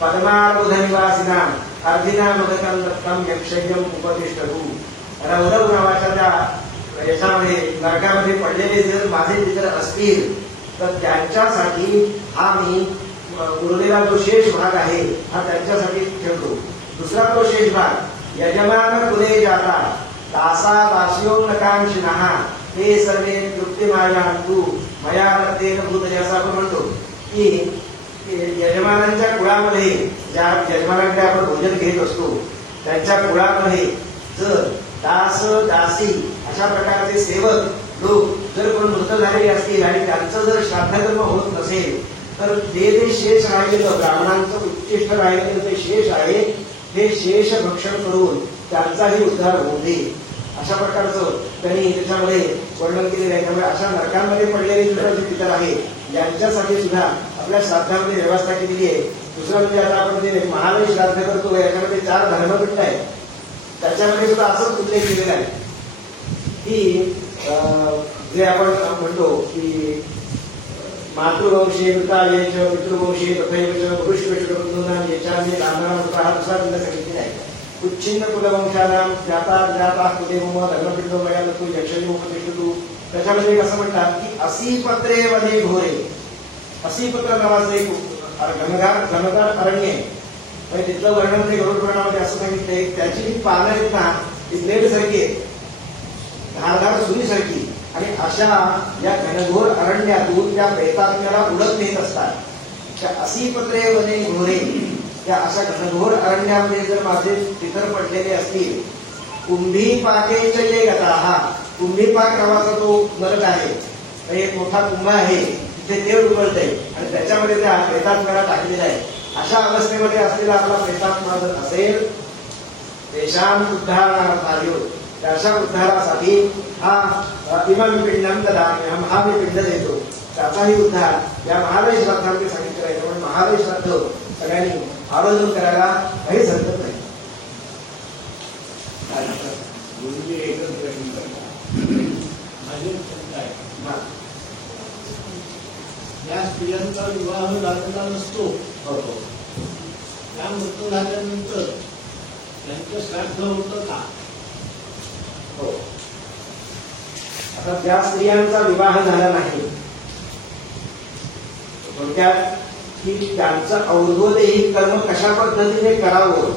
पद्मार्बुध निवासिना अर्धिना मदकं दत्तम यक्षय्यम उपतिष्ठतु. रौरव नावाच्या त्या याच्यामध्ये नरकामध्ये पडलेले जर माझे पितर असतील तर त्यांच्यासाठी हा मी उरलेला जो शेष भाग आहे हा त्यांच्यासाठी ठेवतो. दुसरा तो शेष भाग यजमान कुले जाता दासा दास्यो नकांक्षिणः ते सर्वे तृप्तिमायान्तु मया प्रत्येक भूतले, असं आपण म्हणतो की यजमानांच्या कुळामध्ये ज्या यजमानांकडे आपण भोजन घेत असतो त्यांच्या कुळामध्ये जर दास दासी अशा प्रकारचे सेवक लोक जर कोण मृत झालेले असतील आणि त्यांचं जर श्राद्धकर्म होत नसेल तर ते शेष राहिलेलं ब्राह्मणांचं उच्चिष्ट राहिलेलं जे शेष आहे हे शेष भक्षण करून त्यांचाही उद्धार होऊ दे, अशा प्रकारचं त्यांनी त्याच्यामध्ये वर्णन केलेलं आहे. त्यामुळे अशा नरकांमध्ये पडलेले जे पितर आहे यांच्यासाठी सुद्धा आपल्या श्राद्धामध्ये व्यवस्था केलेली आहे. दुसरं म्हणजे आता आपण जे महालय श्राद्ध करतो याच्यामध्ये 4 धर्मपिंड आहेत, त्याच्यामध्ये सुद्धा असंच उल्लेख केलेला आहे की जे आपण म्हणतो की मातृवंशी मृतायेच पितृवंशी तथैव पुरुषवेषबंधूनां येचामे नानां मृताः दुसरा पिंड सांगितलेला आहे. उच्छिन्न कुलवंशानां ज्ञाता कुले मम धर्मपिंडो मया तु यक्षयोपतिष्ठतु. त्याच्यामध्ये कसं म्हणतात की असीपत्रे वने घोरे, असीपत्र नावाचं एक घनदाट अरण्य आहे. म्हणजे तिथलं वर्णन ते गरुड पुराणामध्ये असं सांगितलंय त्याची जी पानं आहेत ना ती ब्लेड सारखी आहेत, धारधार सुरीसारखी, आणि अशा या घनघोर अरण्यातून त्या प्रेतात्म्याला उडत नेत असतात. त्या असीपत्रे वने घोरे, त्या अशा घनघोर अरण्यामध्ये जर माझे पितर पडलेले असतील, कुंभीपाके च ये गताः, कुंभीपाक नावाचा तो नरक आहे, एक मोठा कुंभ आहे तिथे देव उघडतंय आणि त्याच्यामध्ये त्या प्रेतात्म्याला टाकलेला आहे. अशा अवस्थेमध्ये असलेला आपला प्रेतात्मा जर असेल तेषां उद्धारार्थायो, त्याच्या उद्धारासाठी हा इमं पिंडं ददाम्यहं, हा मी पिंड देतो, त्याचाही उद्धार या महालय श्राद्धामध्ये सांगितलं आहे. त्यामुळे महालय श्राद्ध सगळ्यांनी आवर्जून करायला काहीच हरकत नाही. गुरुजी एकच प्रश्न करतात, माझे शंका आहे, या स्त्रियांचा विवाह झालेला नसतो, त्या मृत्यू झाल्यानंतर त्यांचं श्राद्ध होतं का? हो. आता ज्या स्त्रियांचा विवाह झाला नाही, थोडक्यात की त्यांचं और्ध्वदैहिक कर्म कशा पद्धतीने करावं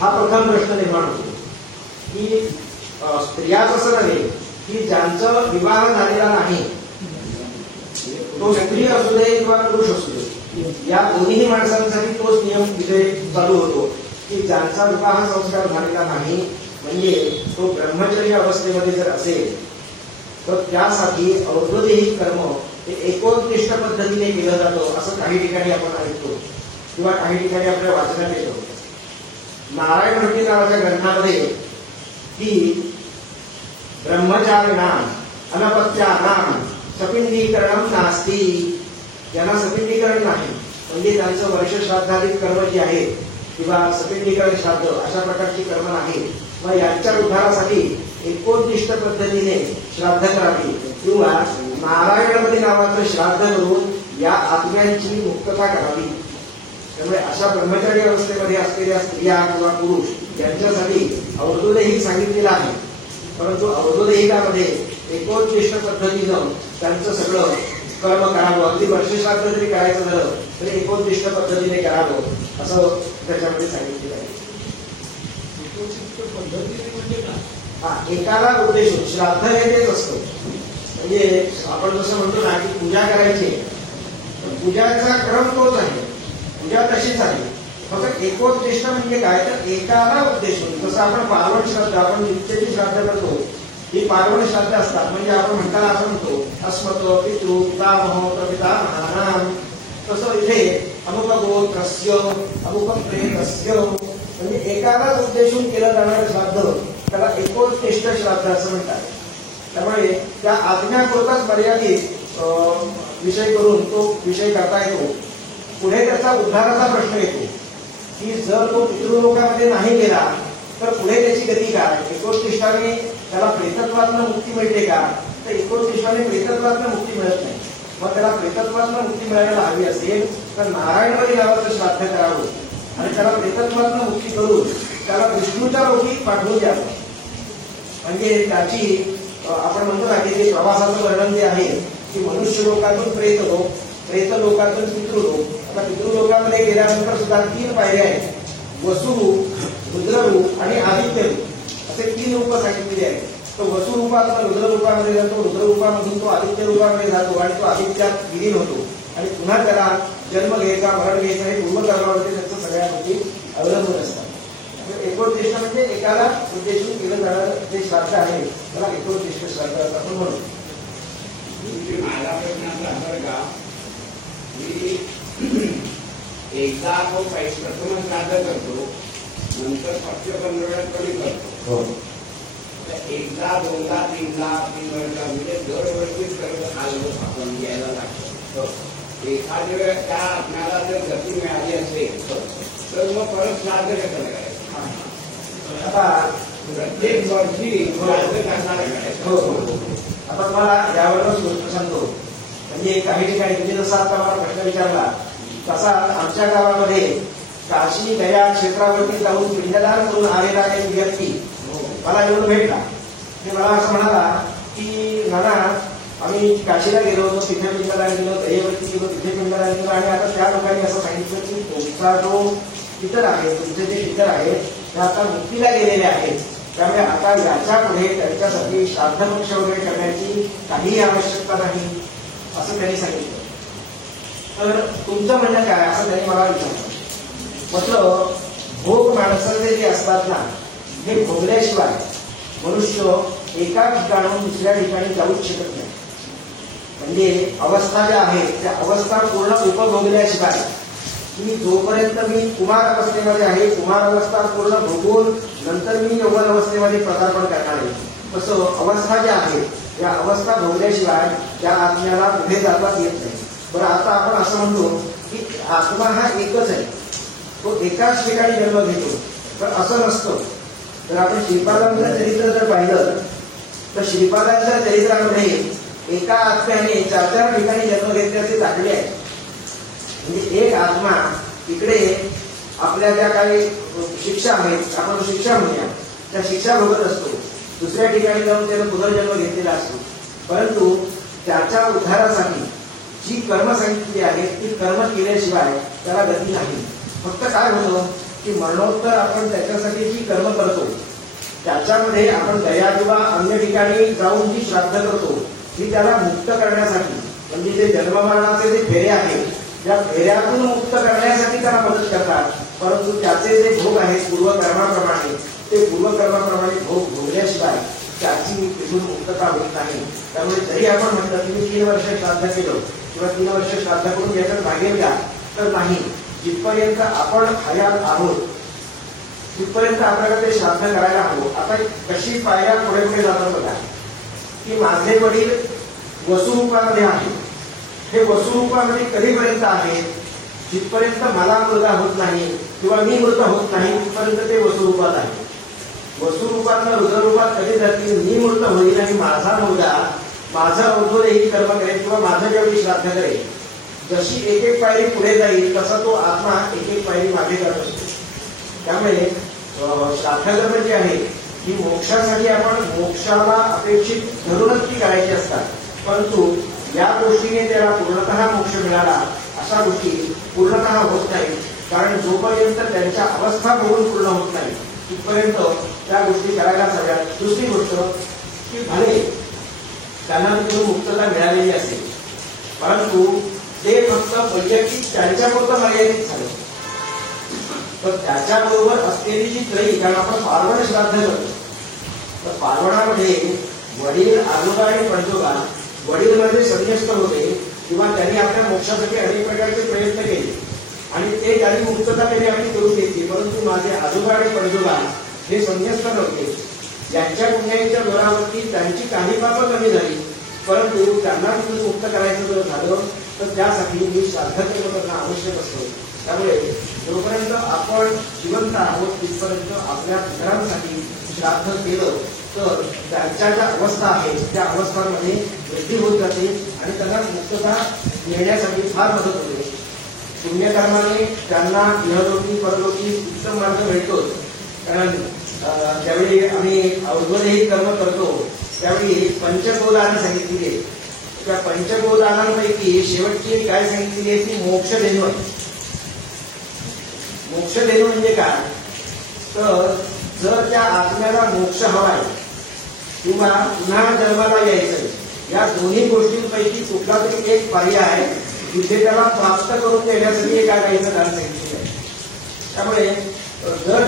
हा प्रथम प्रश्न निर्माण होतो. की स्त्रियाच असं नव्हे की ज्यांचं विवाह झालेला नाही, तो स्त्री असू दे किंवा पुरुष असू दे, या दोन्ही माणसांसाठी तोच नियम विषय चालू होतो की ज्यांचा विवाह संस्कार झालेला नाही, म्हणजे तो ब्रह्मचर्य अवस्थेमध्ये जर असेल तर त्यासाठी और्ध्वदैहिक कर्म हे एकोत्कृष्ट पद्धतीने केलं जातं, असं काही ठिकाणी आपण ऐकतो किंवा काही ठिकाणी आपल्या वाचनात येतो. नारायण भट्टी नावाच्या ग्रंथामध्ये की ब्रह्मचारिणाम अनपत्यानाम सपिंडीकरणम नास्ती, ज्यांना सपिंडीकरण नाही म्हणजे त्यांचं वर्ष श्राद्धाधिक कर्म जी आहे किंवा सपिंडीकरण श्राद्ध अशा प्रकारची कर्म नाही, मग यांच्या उद्धारासाठी एकोत्कृष्ट पद्धतीने श्राद्ध करावी किंवा नारायणपती नावाचं श्राद्ध करून या आत्म्यांची मुक्तता करावी. त्यामुळे अशा ब्रह्मचारी अवस्थेमध्ये असलेल्या स्त्रिया किंवा पुरुष यांच्यासाठी और्ध्वदैहिक सांगितलेलं आहे, परंतु और्ध्वदैहिकामध्ये एकोत्कृष्ट पद्धतीनं त्यांचं सगळं कर्म करावं. अगदी वर्षश्राद्ध जरी करायचं झालं तरी एकोत्कृष्ट पद्धतीने करावं असं त्याच्यामध्ये सांगितलेलं आहे. म्हणजे का? हा, एकाला उद्देशून श्राद्ध हे तेच असतं. म्हणजे आपण जसं म्हणतो ना की पूजा करायची, पूजाचा क्रम तोच आहे, पूजा तशीच आहे, फक्त एकोत्कृष्ट म्हणजे काय तर एकाला उद्देशून. जसं आपण पार्वण श्राद्ध, आपण नित्यची श्राद्ध करतो, ही पार्वण श्राद्ध असतात. म्हणजे आपण म्हणताना असं म्हणतो अस्मत पितृ पितामह प्रपितामहानाम, तसं इथे अमुक गोत्रस्य अमुक प्रेतस्य, म्हणजे एकालाच उद्देशून केलं जाणारं श्राद्ध त्याला एकोत्कृष्ट श्राद्ध असं म्हणतात. त्यामुळे त्या आज्ञापुरताच मर्यादित विषय करून तो विषय करता येतो. पुढे त्याचा उद्धाराचा प्रश्न येतो की जर तो पितृलोकामध्ये नाही गेला तर पुढे त्याची गती काय? एकोत्कृष्टाने त्याला प्रेतत्वातनं मुक्ती मिळते का? तर एकोत्कृष्टाने प्रेतत्वातनं मुक्ती मिळत नाही. मग त्याला प्रेतत्वातनं मुक्ती मिळायला हवी असेल तर नारायणपती नावाचं श्राद्ध करावं आणि त्याला प्रेतत्वातनं मुक्ती करून त्याला विष्णूच्या लोकी पाठवून द्यावं. म्हणजे त्याची आपण म्हणतो ना की प्रवासाचं वर्णन जे आहे की मनुष्य लोकातून प्रेत लोक, प्रेत लोकातून पितृलोक. आता पितृलोकामध्ये गेल्यानंतर सुद्धा 3 पायऱ्या आहेत, वसुरूप, रुद्ररूप आणि आदित्यरूप असे 3 रूप सांगितलेले आहेत. तो वसुरूपातून रुद्ररूपामध्ये जातो, रुद्ररूपामधून तो आदित्य रूपामध्ये जातो आणि तो आदित्यात विलीन होतो आणि पुन्हा त्याला जन्म घ्यायचा, मरण घ्यायचा हे पूर्वकर्मावरती त्याचं सगळ्या गोष्टी अवलंबून असतात. एकोत्कृष्ट म्हणजे एकाला उद्देशून केलं जाणारं जे श्राद्ध आहे त्याला एकोत्कृष्ट श्राद्ध असं आपण म्हणू. माझा प्रश्न असा बरं का, मी एकदा तो प्रथम श्राद्ध करतो, नंतर पक्ष 15 वेळापणी करतो. तर एकदा, दोनदा, तीनदा, 3 वर्षा म्हणजे दरवर्षीच करत आलो आपण घ्यायला लागतो. एखाद्या वेळेस त्या आपल्याला जर गती मिळाली असेल तर मग परत श्राद्ध कसं करायचं? आता प्रत्येक वर्षी श्राद्ध करणार हो हो आता तुम्हाला यावरच गोष्ट सांगतो. म्हणजे काही ठिकाणी तुम्ही जसा आता मला प्रश्न विचारला तसा आमच्या गावामध्ये काशी गया क्षेत्रावरती जाऊन पिंडदान करून आलेला एक व्यक्ती मला येऊन भेटला. ते मला असं म्हणाला की नाना आम्ही काशीला गेलो होतो, तिथे पिंडदान केलं, दह्यावरती गेलो, तिथे पिंडदान केलं आणि आता त्या लोकांनी असं सांगितलं की तुमचा जो पितर आहे, तुमचे जे पितर आहेत ते आता मुक्तीला गेलेले आहेत, त्यामुळे आता याच्या पुढे त्यांच्यासाठी श्राद्ध मोक्ष वगैरे करण्याची काहीही आवश्यकता नाही असं त्यांनी सांगितलं. तर तुमचं म्हणणं काय असं त्यांनी मला विचारलं. म्हटलं भोग माणसाचे जे असतात ना हे भोगल्याशिवाय मनुष्य एका ठिकाणून दुसऱ्या ठिकाणी जाऊच शकत नाही. म्हणजे अवस्था ज्या आहेत त्या अवस्था पूर्ण उपभोगल्याशिवाय मी जोपर्यंत मी कुमार अवस्थेमध्ये आहे, कुमार अवस्था पूर्ण भोगून नंतर मी यौवन अवस्थेमध्ये पदार्पण करणार आहे. तसं अवस्था ज्या आहेत या अवस्था भोगल्याशिवाय त्या आत्म्याला पुढे जाता येत नाही. बरं आता आपण असं म्हणतो की आत्मा हा एकच आहे, तो एकाच ठिकाणी जन्म घेतो. तर असं नसतं. तर आपण श्रीपादांचं चरित्र जर पाहिलं तर श्रीपादांच्या चरित्रामध्ये एका आत्म्याने 4-4 ठिकाणी जन्म घेतल्याचे दाखले आहे. म्हणजे एक आत्मा इकडे आपल्या ज्या काही शिक्षा आहेत, आपण शिक्षा म्हणूया, त्या शिक्षा भोगत असतो, दुसऱ्या ठिकाणी जाऊन त्यानं पुनर्जन्म घेतलेला असतो. परंतु त्याच्या उद्धारासाठी जी कर्म सांगितली आहेत ती कर्म केल्याशिवाय त्याला गती नाही. फक्त काय होतं की मरणोत्तर आपण त्याच्यासाठी जी कर्म करतो त्याच्यामध्ये आपण दया किंवा अन्य ठिकाणी जाऊन जी श्राद्ध करतो ती त्याला मुक्त करण्यासाठी, म्हणजे जे जन्ममरणाचे जे फेरे आहेत त्या फेऱ्यातून मुक्त करण्यासाठी त्याला मदत करतात. परंतु त्याचे जे भोग आहेत पूर्वकर्माप्रमाणे ते पूर्वकर्माप्रमाणे भोग भोगल्याशिवाय त्याची तिथून मुक्तता होत नाही. त्यामुळे जरी आपण म्हटलं की मी 3 वर्ष श्राद्ध केलं किंवा 3 वर्ष श्राद्ध करून याच्यात भागेल का, तर नाही. जिथपर्यंत आपण हयात आहोत तिथपर्यंत आपल्याला ते श्राद्ध करायला हवं. आता कशी पायऱ्या पुढे पुढे जातात बघा, की माझे वडील वसुरूपामध्ये आहे. हे वसुरूपामध्ये कधीपर्यंत आहे, जिथपर्यंत मला मुलगा होत नाही किंवा मी मृत होत नाही तिथपर्यंत ते वसुरूपात आहे. वसुरूपातनं रुद्ररूपात कधी जातील, मी मृत होईल आणि माझा मुलगा माझं अवधूतही कर्म करेल किंवा माझं जेवढी श्राद्ध करेल. जशी एक एक पायरी पुढे जाईल तसा तो आत्मा एक एक पायरी मागे जात असतो. त्यामुळे श्राद्ध कर्म जी आहे ही मोक्षासाठी आपण मोक्षाला अपेक्षित धरूनच ती करायची असतात. परंतु या गोष्टीने त्याला पूर्णतः मोक्ष मिळाला अशा गोष्टी पूर्णतः होत नाही. कारण जोपर्यंत त्यांच्या अवस्था बघून पूर्ण होत नाही तिथपर्यंत त्या गोष्टी करायलाच हव्यात. दुसरी गोष्ट की भले त्यांना तिथून मुक्तता मिळालेली असेल परंतु ते फक्त वैयक्तिक त्यांच्यापुरतं मर्यादित झालं. तर त्याच्याबरोबर असलेली जी त्रयी, कारण आपण पार्वण श्राद्ध करतो तर पार्वणामध्ये वडील आजोबा आणि पणजोबा, वडील म्हणजे संन्यस्त होते किंवा त्यांनी आपल्या मोक्षासाठी अनेक प्रकारचे प्रयत्न केले आणि ते त्यांनी मुक्तता केली आणि करून घेतली. परंतु माझे आजोबा आणि पणजोबा हे संन्यस्त नव्हते. यांच्या पुण्याच्या जोरावरती त्यांची काही पापं कमी झाली, परंतु त्यांना तिथून मुक्त करायचं जर झालं तर त्यासाठी मी श्राद्ध कर्म करणं आवश्यक असतं. त्यामुळे जोपर्यंत आपण जिवंत आहोत तिथपर्यंत आपल्या पितरांसाठी श्राद्ध केलं तर त्यांच्या ज्या अवस्था आहेत त्या अवस्थांमध्ये वृद्धी होत जाते आणि त्यांना मुक्तता मिळण्यासाठी फार मदत होते. पुण्यकर्माने त्यांना इहलोकी परलोकी उत्तम मार्ग मिळतो. कारण ज्यावेळी आम्ही अवधूतही कर्म करतो त्यावेळी पंचगोदानं सांगितलेली आहे. त्या पंचगोदानांपैकी शेवटची काय सांगितलेली आहे ती मोक्ष धेनू आहे. मोक्ष धेनू म्हणजे काय, तर जर त्या आत्म्याला मोक्ष हवाय किंवा पुन्हा जन्माला यायचं, या दोन्ही गोष्टींपैकी कुठला तरी एक पर्याय जिथे त्याला प्राप्त करून देण्यासाठी एका गाईचं दान सांगितलेलं आहे. त्यामुळे जर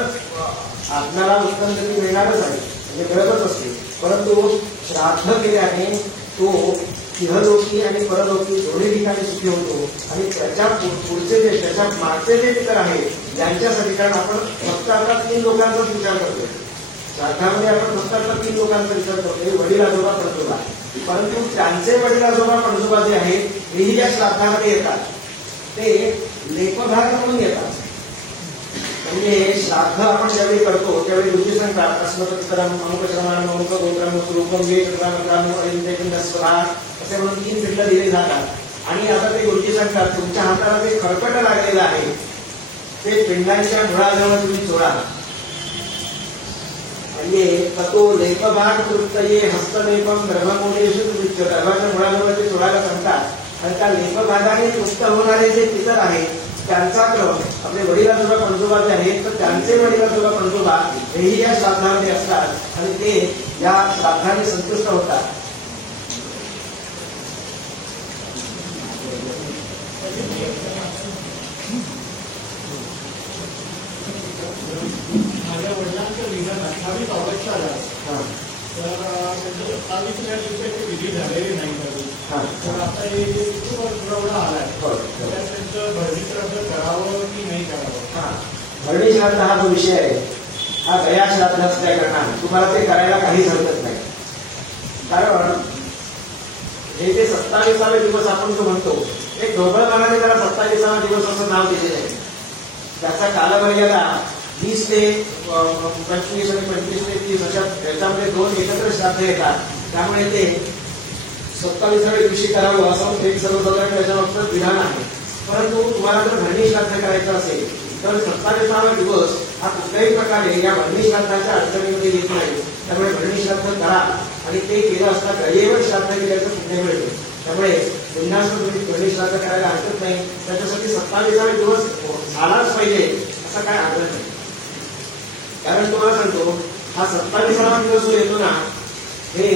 आत्म्याला उत्तम गती मिळणारच आहे म्हणजे मिळतच असते, परंतु श्राद्ध केल्याने तो इहलोकी आणि परलोकी दोन्ही ठिकाणी सुखी होतो आणि त्याच्या पुढचे जे त्याच्या मागचे जे पितर आहेत यांच्यासाठी, कारण आपण फक्त आता 3 लोकांचाच विचार करतो श्राद्धामध्ये, आपण फक्त आता 3 लोकांचा विचार करतोय, वडील आजोबा पणजोबा. परंतु त्यांचे वडील आजोबा पणजोबा जे आहेत हेही ज्या श्राद्धामध्ये येतात ते लेपभाग म्हणून येतात. म्हणजे श्राद्ध आपण ज्यावेळी करतो त्यावेळी ऋषी सांगतात अस्मतरम अमुकश्रमान अमुक गोत्रम रूपम असे म्हणून 3 पिंड दिले जातात आणि आता ते गुरुजी सांगतात तुमच्या हाताला ते खरकट लागलेलं आहे ते पिंडांच्या मुळाजवळ तुम्ही चोळा. म्हणजे तो लेपभाग तृप्तये हस्तलेपम ब्रह्ममूलेषु गर्भाच्या मुळाजवळ ते चोळायला सांगतात आणि त्या लेपभागाने तृप्त होणारे जे पितर आहेत त्यांचा क्रम आपले वडील आजोबा पणजोबा जे आहेत तर त्यांचे वडील आजोबा पणजोबा हेही या श्राद्धामध्ये असतात आणि ते या श्राद्धाने संतुष्ट होतात. माझ्या वडिलांचं निधन 28 ऑगस्टला झालं तर त्यांचं 27व्या दिवसाची विधी झालेली नाही. तर आता हे पुरवठा आलाय तर त्यांचं भरणी श्राद्ध करावं की नाही करावं. भरणी श्राद्ध हा जो विषय आहे हा गया श्राद्ध असल्या कारणाने तुम्हाला ते करायला काहीच हरकत नाही. कारण हे जे 27वे दिवस आपण जो म्हणतो एक ढोबळमानाने त्याला 27वा दिवस असं नाव दिलेलं आहे. त्याचा कालमर्यादा 20 ते 25 आणि 25 ते 30 अशा त्याच्यामध्ये 2 एकत्र श्राद्ध येतात. त्यामुळे ते 27व्या दिवशी करावं असं एक सर्वसाधारण त्याच्याबाबत विधान आहे. परंतु तुम्हाला जर भरणी श्राद्ध करायचं असेल तर 27वा दिवस हा कुठल्याही प्रकारे या भरणी श्राद्धाच्या अडचणीमध्ये येत नाही. त्यामुळे भरणी श्राद्ध करा आणि ते केलं असता वेळेवर श्राद्ध केल्याचं पुण्य मिळतं. त्यामुळे बिनधास्त तुम्ही भरणी श्राद्ध करायला हरकत नाही. त्याच्यासाठी 27वा दिवस झालाच पाहिजे असं काय आग्रह नाही. कारण तुम्हाला सांगतो हा 27वा दिवस जो येतो ना हे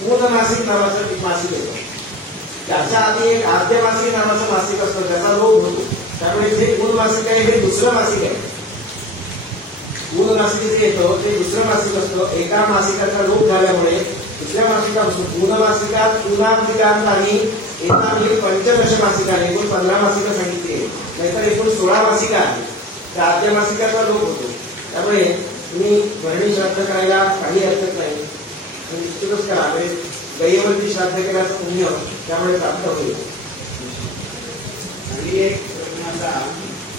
पूर्ण मासिक नावाचं मासिक येतं. त्याच्या आधी एक आद्य मासिक नावाचं मासिक असतं त्याचा लोप होतो. त्यामुळे जे पूर्ण मासिक आहे हे दुसरं मासिक आहे. पूर्ण मासिक जे येतं ते दुसरं मासिक असतं. एका मासिकाचा लोप झाल्यामुळे दुसऱ्या मासिकापासून पूर्ण मासिकात पूर्णाधिकांत आणि एकामध्ये पंचदश मासिकाने एकूण 15 मासिकं सांगितली. नाहीतर एकूण 16 मासिकं आहे. त्या आद्य मासिकाचा लोप होतो. त्यामुळे तुम्ही भरणी श्राद्ध करायला काही हरकत नाही. निश्चितच करा. म्हणजे गैवंती श्राद्ध केल्याचं पुण्य त्यामुळे प्राप्त होईल. आणि एक प्रश्न असा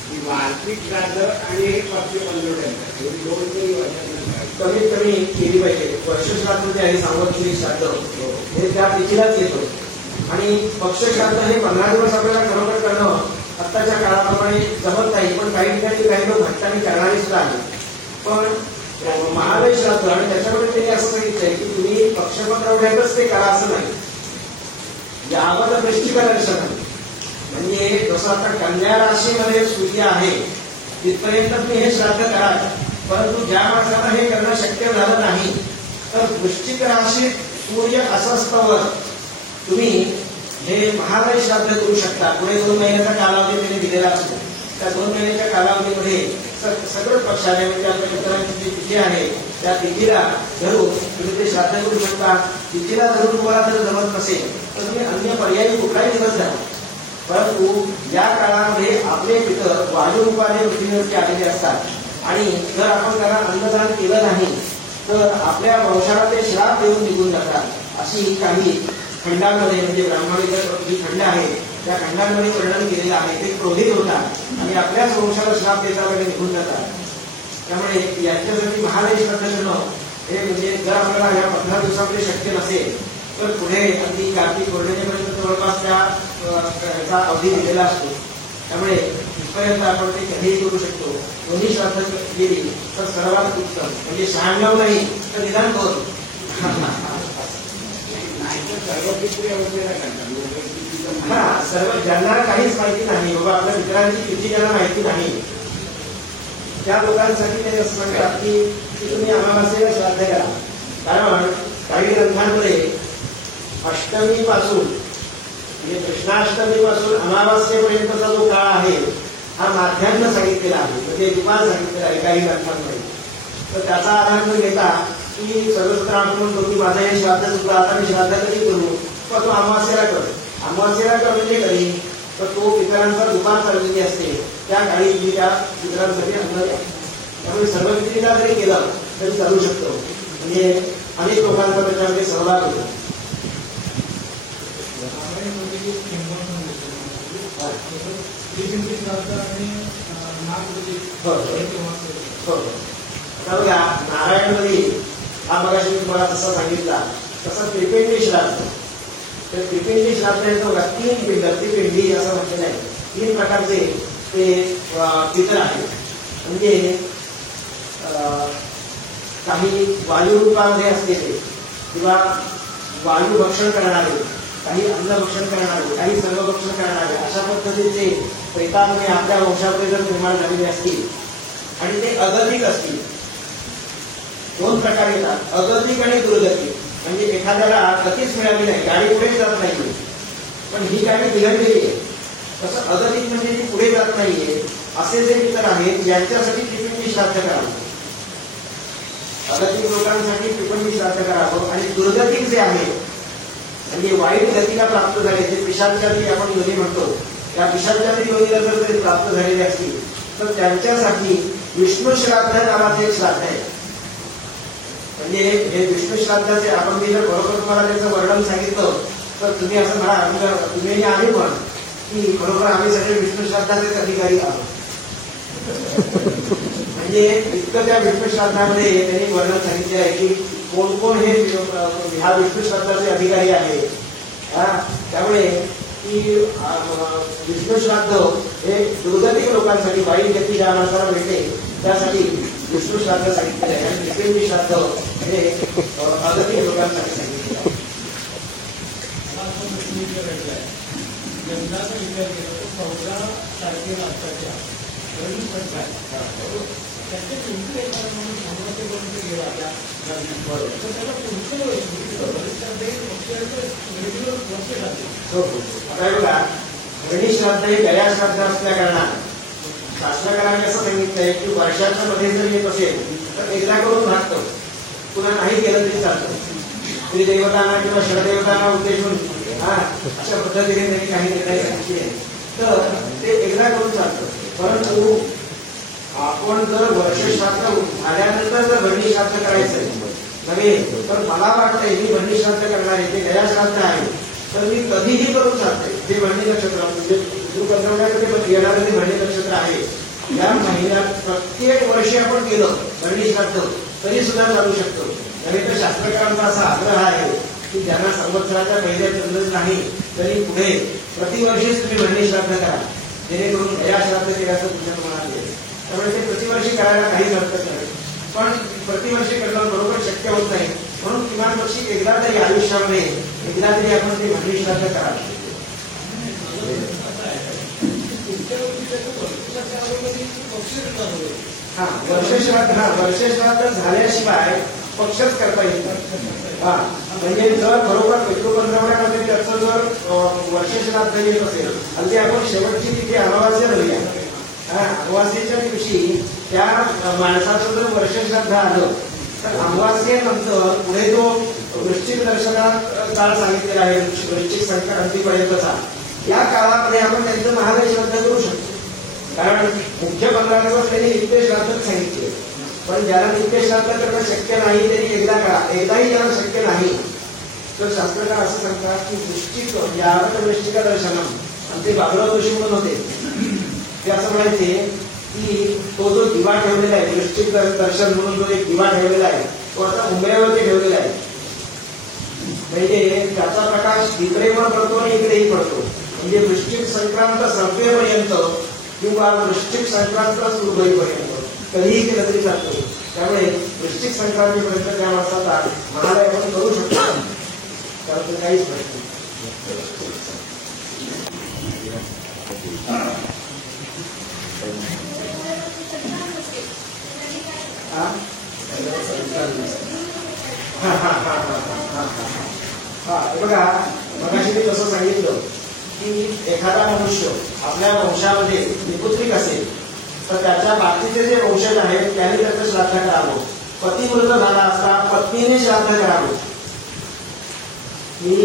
की वार्षिक श्राद्ध आणि एक पक्ष पंधरवड्याचं हे दोन तरी वर्षात कमीत कमी केली पाहिजे. वर्ष श्राद्ध जे आहे सांवत्सरिक श्राद्ध हे त्या तिथीलाच येतो. आणि पक्ष श्राद्ध हे 15 दिवस आपल्याला खरोखर करणं आत्ताच्या काळाप्रमाणे जमत नाही. पण काही ठिकाणी काही लोक भट्टाने करणारे सुद्धा आहेत. पण महालय श्राद्ध आणि त्याच्यामध्ये त्यांनी असं सांगितलंय की तुम्ही पक्ष पंधरवड्यातच ते करा असं नाही. यावर वृश्चिक म्हणजे जसं आता कन्या राशीमध्ये सूर्य आहे तिथपर्यंत तुम्ही हे श्राद्ध करा. परंतु ज्या माणसाला हे करणं शक्य झालं नाही तर वृश्चिक राशीत सूर्य असस्तवर तुम्ही हे महालय श्राद्ध करू शकता. पुढे 2 महिन्याचा कालावधी त्यांनी दिलेला असतो. त्या 2 महिन्याच्या कालावधीमध्ये सगळं पक्षाने म्हणजे आपल्या मित्रांची जी तिथी आहे त्या तिथीला धरून तुम्ही ते श्राद्ध करू शकता. तिथीला धरून तुम्हाला जर जमत नसेल तर तुम्ही अन्य पर्यायी कुठलाही दिवस द्या. परंतु या काळामध्ये आपले पितर वायुरूपाने पृथ्वीवरती आलेले असतात आणि जर आपण त्यांना अन्नदान केलं नाही तर आपल्या वंशाला ते श्राप देऊन निघून जातात. अशी काही खंडांमध्ये म्हणजे ब्राह्मणाच्या जी खंड आहे त्या खंडांमध्ये वर्णन केलेलं आहे. ते क्रोधित होतात आणि आपल्याच वंशाला श्राप देतामध्ये निघून जातात. त्यामुळे याच्यासाठी महालय श्राद्ध करणं हे म्हणजे जर आपल्याला या 15 दिवसामध्ये शक्य नसेल तर पुढे अगदी कार्तिक पौर्णिमेपर्यंत जवळपास त्याचा अवधी दिलेला असतो. त्यामुळे इथपर्यंत आपण ते कधीही करू शकतो. दोन्ही श्राद्ध केली तर सर्वात उत्तम. म्हणजे 96 नाही तर निदान 2. हा सर्व ज्यांना काहीच माहिती नाही बाबा आपल्या मित्रांची तिथी ज्यांना माहिती नाही त्या लोकांसाठी ते असं सांगतात की तुम्ही अमावास्येला श्राद्ध करा. कारण काही ग्रंथांमध्ये अष्टमीपासून म्हणजे कृष्णाष्टमीपासून अमावास्येपर्यंतचा जो काळ आहे हा माध्यान्ह सांगितलेला आहे. म्हणजे दुपार सांगितलेला आहे काही ग्रंथांमध्ये. तर त्याचा आधार न घेता की सर्वत्र आपण करू माझा हे श्राद्ध सुद्धा आता मी श्राद्ध कधी करू पण तो अमावास्येला कर. अमावास्येला कर म्हणजे कधी तर तो पितरांचा दुपार चाललेली असते त्या काळी तुम्ही त्या पितरांसाठी अन्न द्या. त्यामुळे सर्व पितरीला जरी केलं तरी चालू शकतो. म्हणजे अनेक लोकांचा त्याच्यामध्ये सहभाग होतो. नारायणमध्ये हा मगाशी मी तुम्हाला जसा सांगितला तसं त्रिपिंडी श्राद्ध. तर त्रिपिंडी श्राद्ध हे बघा 3 पिंड त्रिपिंडी असं म्हटलेलं आहे. 3 प्रकारचे ते पितर आहेत. म्हणजे काही वायुरूपामध्ये असलेले किंवा वायू भक्षण करणारे काही अन्न भक्षण करणारे काही सर्व भक्षण करणारे अशा पद्धतीचे प्रेतात्मे आपल्या वंशामध्ये जर निर्माण झालेले असतील आणि ते अगतिक असतील. 2 प्रकार येतात अगतिक आणि दुर्गतिक. म्हणजे एखाद्याला गतीच मिळाली नाही गाडी पुढे जात नाही पण ही गाडी बिघडलेली आहे. तसं अगतिक म्हणजे ती पुढे जात नाहीये असे जे पितर आहेत यांच्यासाठी त्रिपिंडी श्राद्ध करावं. अगतिक लोकांसाठी त्रिपिंडी श्राद्ध करावं. आणि दुर्गतिक जे आहे म्हणजे वाईट गतीला प्राप्त झाले जे पिशाचारी आपण योनी म्हणतो त्या पिशाचारी योनीला जर ते प्राप्त झालेले असतील तर त्यांच्यासाठी विष्णू श्राद्ध नावाचे एक श्राद्ध आहे. म्हणजे हे विष्णू श्राद्धाचे आपण मी जर बरोबर तुम्हाला त्याचं वर्णन सांगितलं तर तुम्ही असं म्हणा तुम्ही आम्ही पण की बरोबर आम्ही सगळे विष्णू श्राद्धाचेच अधिकारी आहोत. म्हणजे इतकं त्या विष्णू श्राद्धामध्ये त्यांनी वर्णन सांगितले आहे की कोण कोण हे ह्या विष्णू श्राद्धाचे अधिकारी आहे. त्यामुळे की विष्णू श्राद्ध हे दुर्गतिक लोकांसाठी वाईट गती ज्या माणसाला मिळते त्यासाठी विष्णू श्राद्ध सांगितले आहे आणि निकेंद्री श्राद्ध हे अगतिक लोकांसाठी सांगितले आहे. यंदाचा विचार केला तर 14 तारखेला आताच्या रवी पडला त्याचे तुमचे एखादा म्हणून संमतेपर्यंत गेला त्या तर त्याला पुढचं रेग्युलर प्रोसेस आहे. काय बघा गणेश श्राद्ध हे गया श्राद्ध असल्या कारणात शास्त्रकारांनी असं सांगितलंय की वर्षाच्या मध्ये जर येत असेल तर एकदा करून भागतो पुन्हा नाही केलं तरी चालतं. श्रीदेवतांना किंवा शरदेवतांना उद्देशून अशा पद्धतीने त्यांनी काही निर्णय सांगितले तर ते एकदा करून चालतं. परंतु आपण जर वर्ष श्राद्ध झाल्यानंतर जर भरणी श्राद्ध करायचंय नव्हे तर मला वाटतंय मी भरणी श्राद्ध करणार आहे ते गया श्राद्ध आहे तर मी कधीही करून चालते. जे भरणी नक्षत्र म्हणजे पितृपंचांगामध्ये येणारं जे भरणी नक्षत्र आहे या महिन्यात प्रत्येक वर्षी आपण केलं भरणी श्राद्ध तरी सुद्धा चालू शकतो. नव्हे तर शास्त्रकारांचा असा आग्रह आहे की ज्यांना संवत्सराच्या पहिल्या चंद्र नाही तरी पुढे प्रतिवर्षीच तुम्ही भरणी श्राद्ध करा जेणेकरून गया श्राद्ध केल्याचं तुमच्या मनात येईल. त्यामुळे ते प्रतिवर्षी करायला काहीच हरकत नाही पण प्रतिवर्षी करणं बरोबर शक्य होत नाही म्हणून किमान वर्षी एकदा तरी आयुष्यामध्ये एकदा तरी आपण ते भरणी श्राद्ध करावं. वर्षश्राद्ध झाल्याशिवाय पक्षच करता येत नाही. म्हणजे जर बरोबर पितृपंधरवड्यामध्ये त्याचं जर वर्षश्राद्ध येत असेल अगदी आपण शेवटची तिथे अमावास्या धरूया अमावास्येच्या दिवशी त्या माणसाचं जर वर्षश्राद्ध आलं तर अमावास्येनंतर पुढे जो वृश्चिक दर्शनात काळ सांगितलेला आहे वृश्चिक संक्रांतीपर्यंतचा या काळामध्ये आपण त्यांचं महालय श्राद्ध करू शकतो. कारण मुख्य 15 दिवस त्यांनी नित्य श्राद्धच सांगितले पण ज्याला नित्य श्राद्ध करणं शक्य नाही त्यांनी एकदा करा. एकदाही ज्याला शक्य नाही तर शास्त्रकार असं सांगतात की वृश्चिक यावत वृश्चिक दर्शनम आणि ते बाबुराव जोशी म्हणून होते ते असं म्हणायचे की तो जो दिवा ठेवलेला आहे वृश्चिक दर्शन म्हणून जो एक दिवा ठेवलेला आहे तो आता मुंबईवरती ठेवलेला आहे म्हणजे त्याचा प्रकाश इकडे पण पडतो आणि इकडेही पडतो. म्हणजे वृश्चिक संक्रांत संपेपर्यंत किंवा वृश्चिक संक्रांत सुरू होईपर्यंत कधीही केलं तरी चालतो. त्यामुळे वृश्चिक संक्रांतीपर्यंत त्या माणसाचा महालय आपण करू शकतो त्याबद्दल काहीच प्रश्न बघा मगाशी मी कसं सांगितलं की एखादा मनुष्य आपल्या वंशामध्ये निपुत्रिक असेल तर त्याच्या बाकीचे जे वंशज आहेत त्यांनी त्याचं श्राद्ध करावं. पती मृत झाला असता पत्नीने श्राद्ध करावं. मी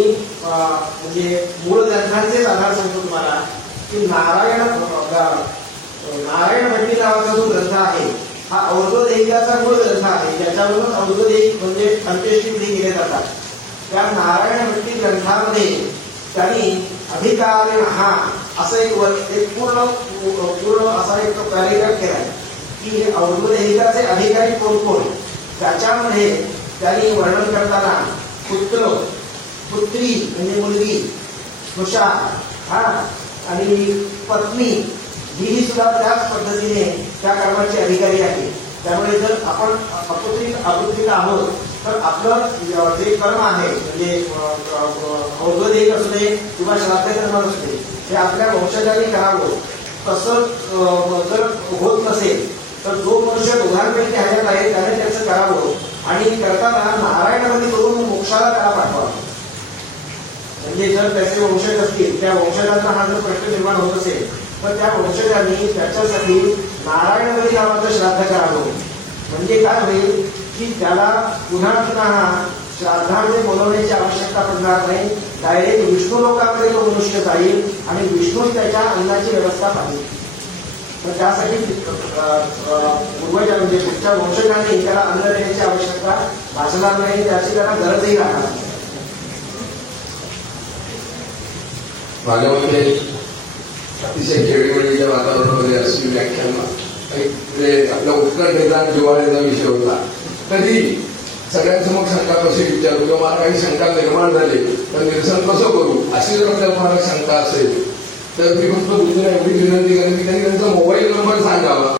म्हणजे मूळ ग्रंथांचेच आधार सांगतो तुम्हाला की नारायण भट्टी नावाचा जो ग्रंथ आहे हा और्ध्वदेहिकाचा मूळ ग्रंथ आहे ज्याच्यावरून और्ध्वदेहिक म्हणजे अंत्येष्टी विधी केले जातात. त्या नारायण भट्टी ग्रंथामध्ये त्यांनी अधिकारी हा असं एक पूर्ण असा एक पॅरेग्राफ केलाय की और्ध्वदेहिकाचे अधिकारी कोण कोण त्याच्यामध्ये त्यांनी वर्णन करताना पुत्र पुत्री म्हणजे मुलगी स्नुषा आणि पत्नी ही सुद्धा त्याच पद्धतीने त्या कर्माचे अधिकारी आहे. त्यामुळे जर आपण अपुत्रिक आहोत तर आपलं जे कर्म आहे म्हणजे औद्योगिक असू दे किंवा श्राद्ध कर्म असू दे हे आपल्या वंशजांनी करावं. तसं जर होत नसेल तर जो मनुष्य दोघांपैकी हयात आहे त्याने त्याचं करावं आणि करताना नारायणामध्ये करून मोक्षाला त्याला पाठवावं. म्हणजे जर त्याचे वंशज असतील त्या वंशजांना हा जर प्रश्न निर्माण होत असेल तर त्या वंशजांनी त्याच्यासाठी नारायणवरी नावाचं श्राद्ध करावं. म्हणजे काय होईल की त्याला पुन्हा श्राद्धामध्ये बोलवण्याची आवश्यकता पडणार नाही. डायरेक्ट विष्णू लोकांमध्ये तो मनुष्य जाईल आणि विष्णू त्याच्या अन्नाची व्यवस्था पाहिजे. तर त्यासाठी पूर्वजा म्हणजे पुढच्या वंशजांनी त्याला अन्न देण्याची आवश्यकता भासणार नाही त्याची त्याला गरजही राहणार नाही. माझ्या मते अतिशय खेळीमेळीच्या वातावरणामध्ये अशी व्याख्यान आपला उत्कंठेचा जिव्हाळ्याचा विषय होता. कधी सगळ्यांसमोर शंका कशी विचारू किंवा मला काही शंका निर्माण झाली तर निरसन कसं करू अशी जर आपल्याला मला शंका असेल तर मी फक्त बुद्धीला एवढी विनंती करेन की त्यांनी त्यांचा मोबाईल नंबर सांगावा.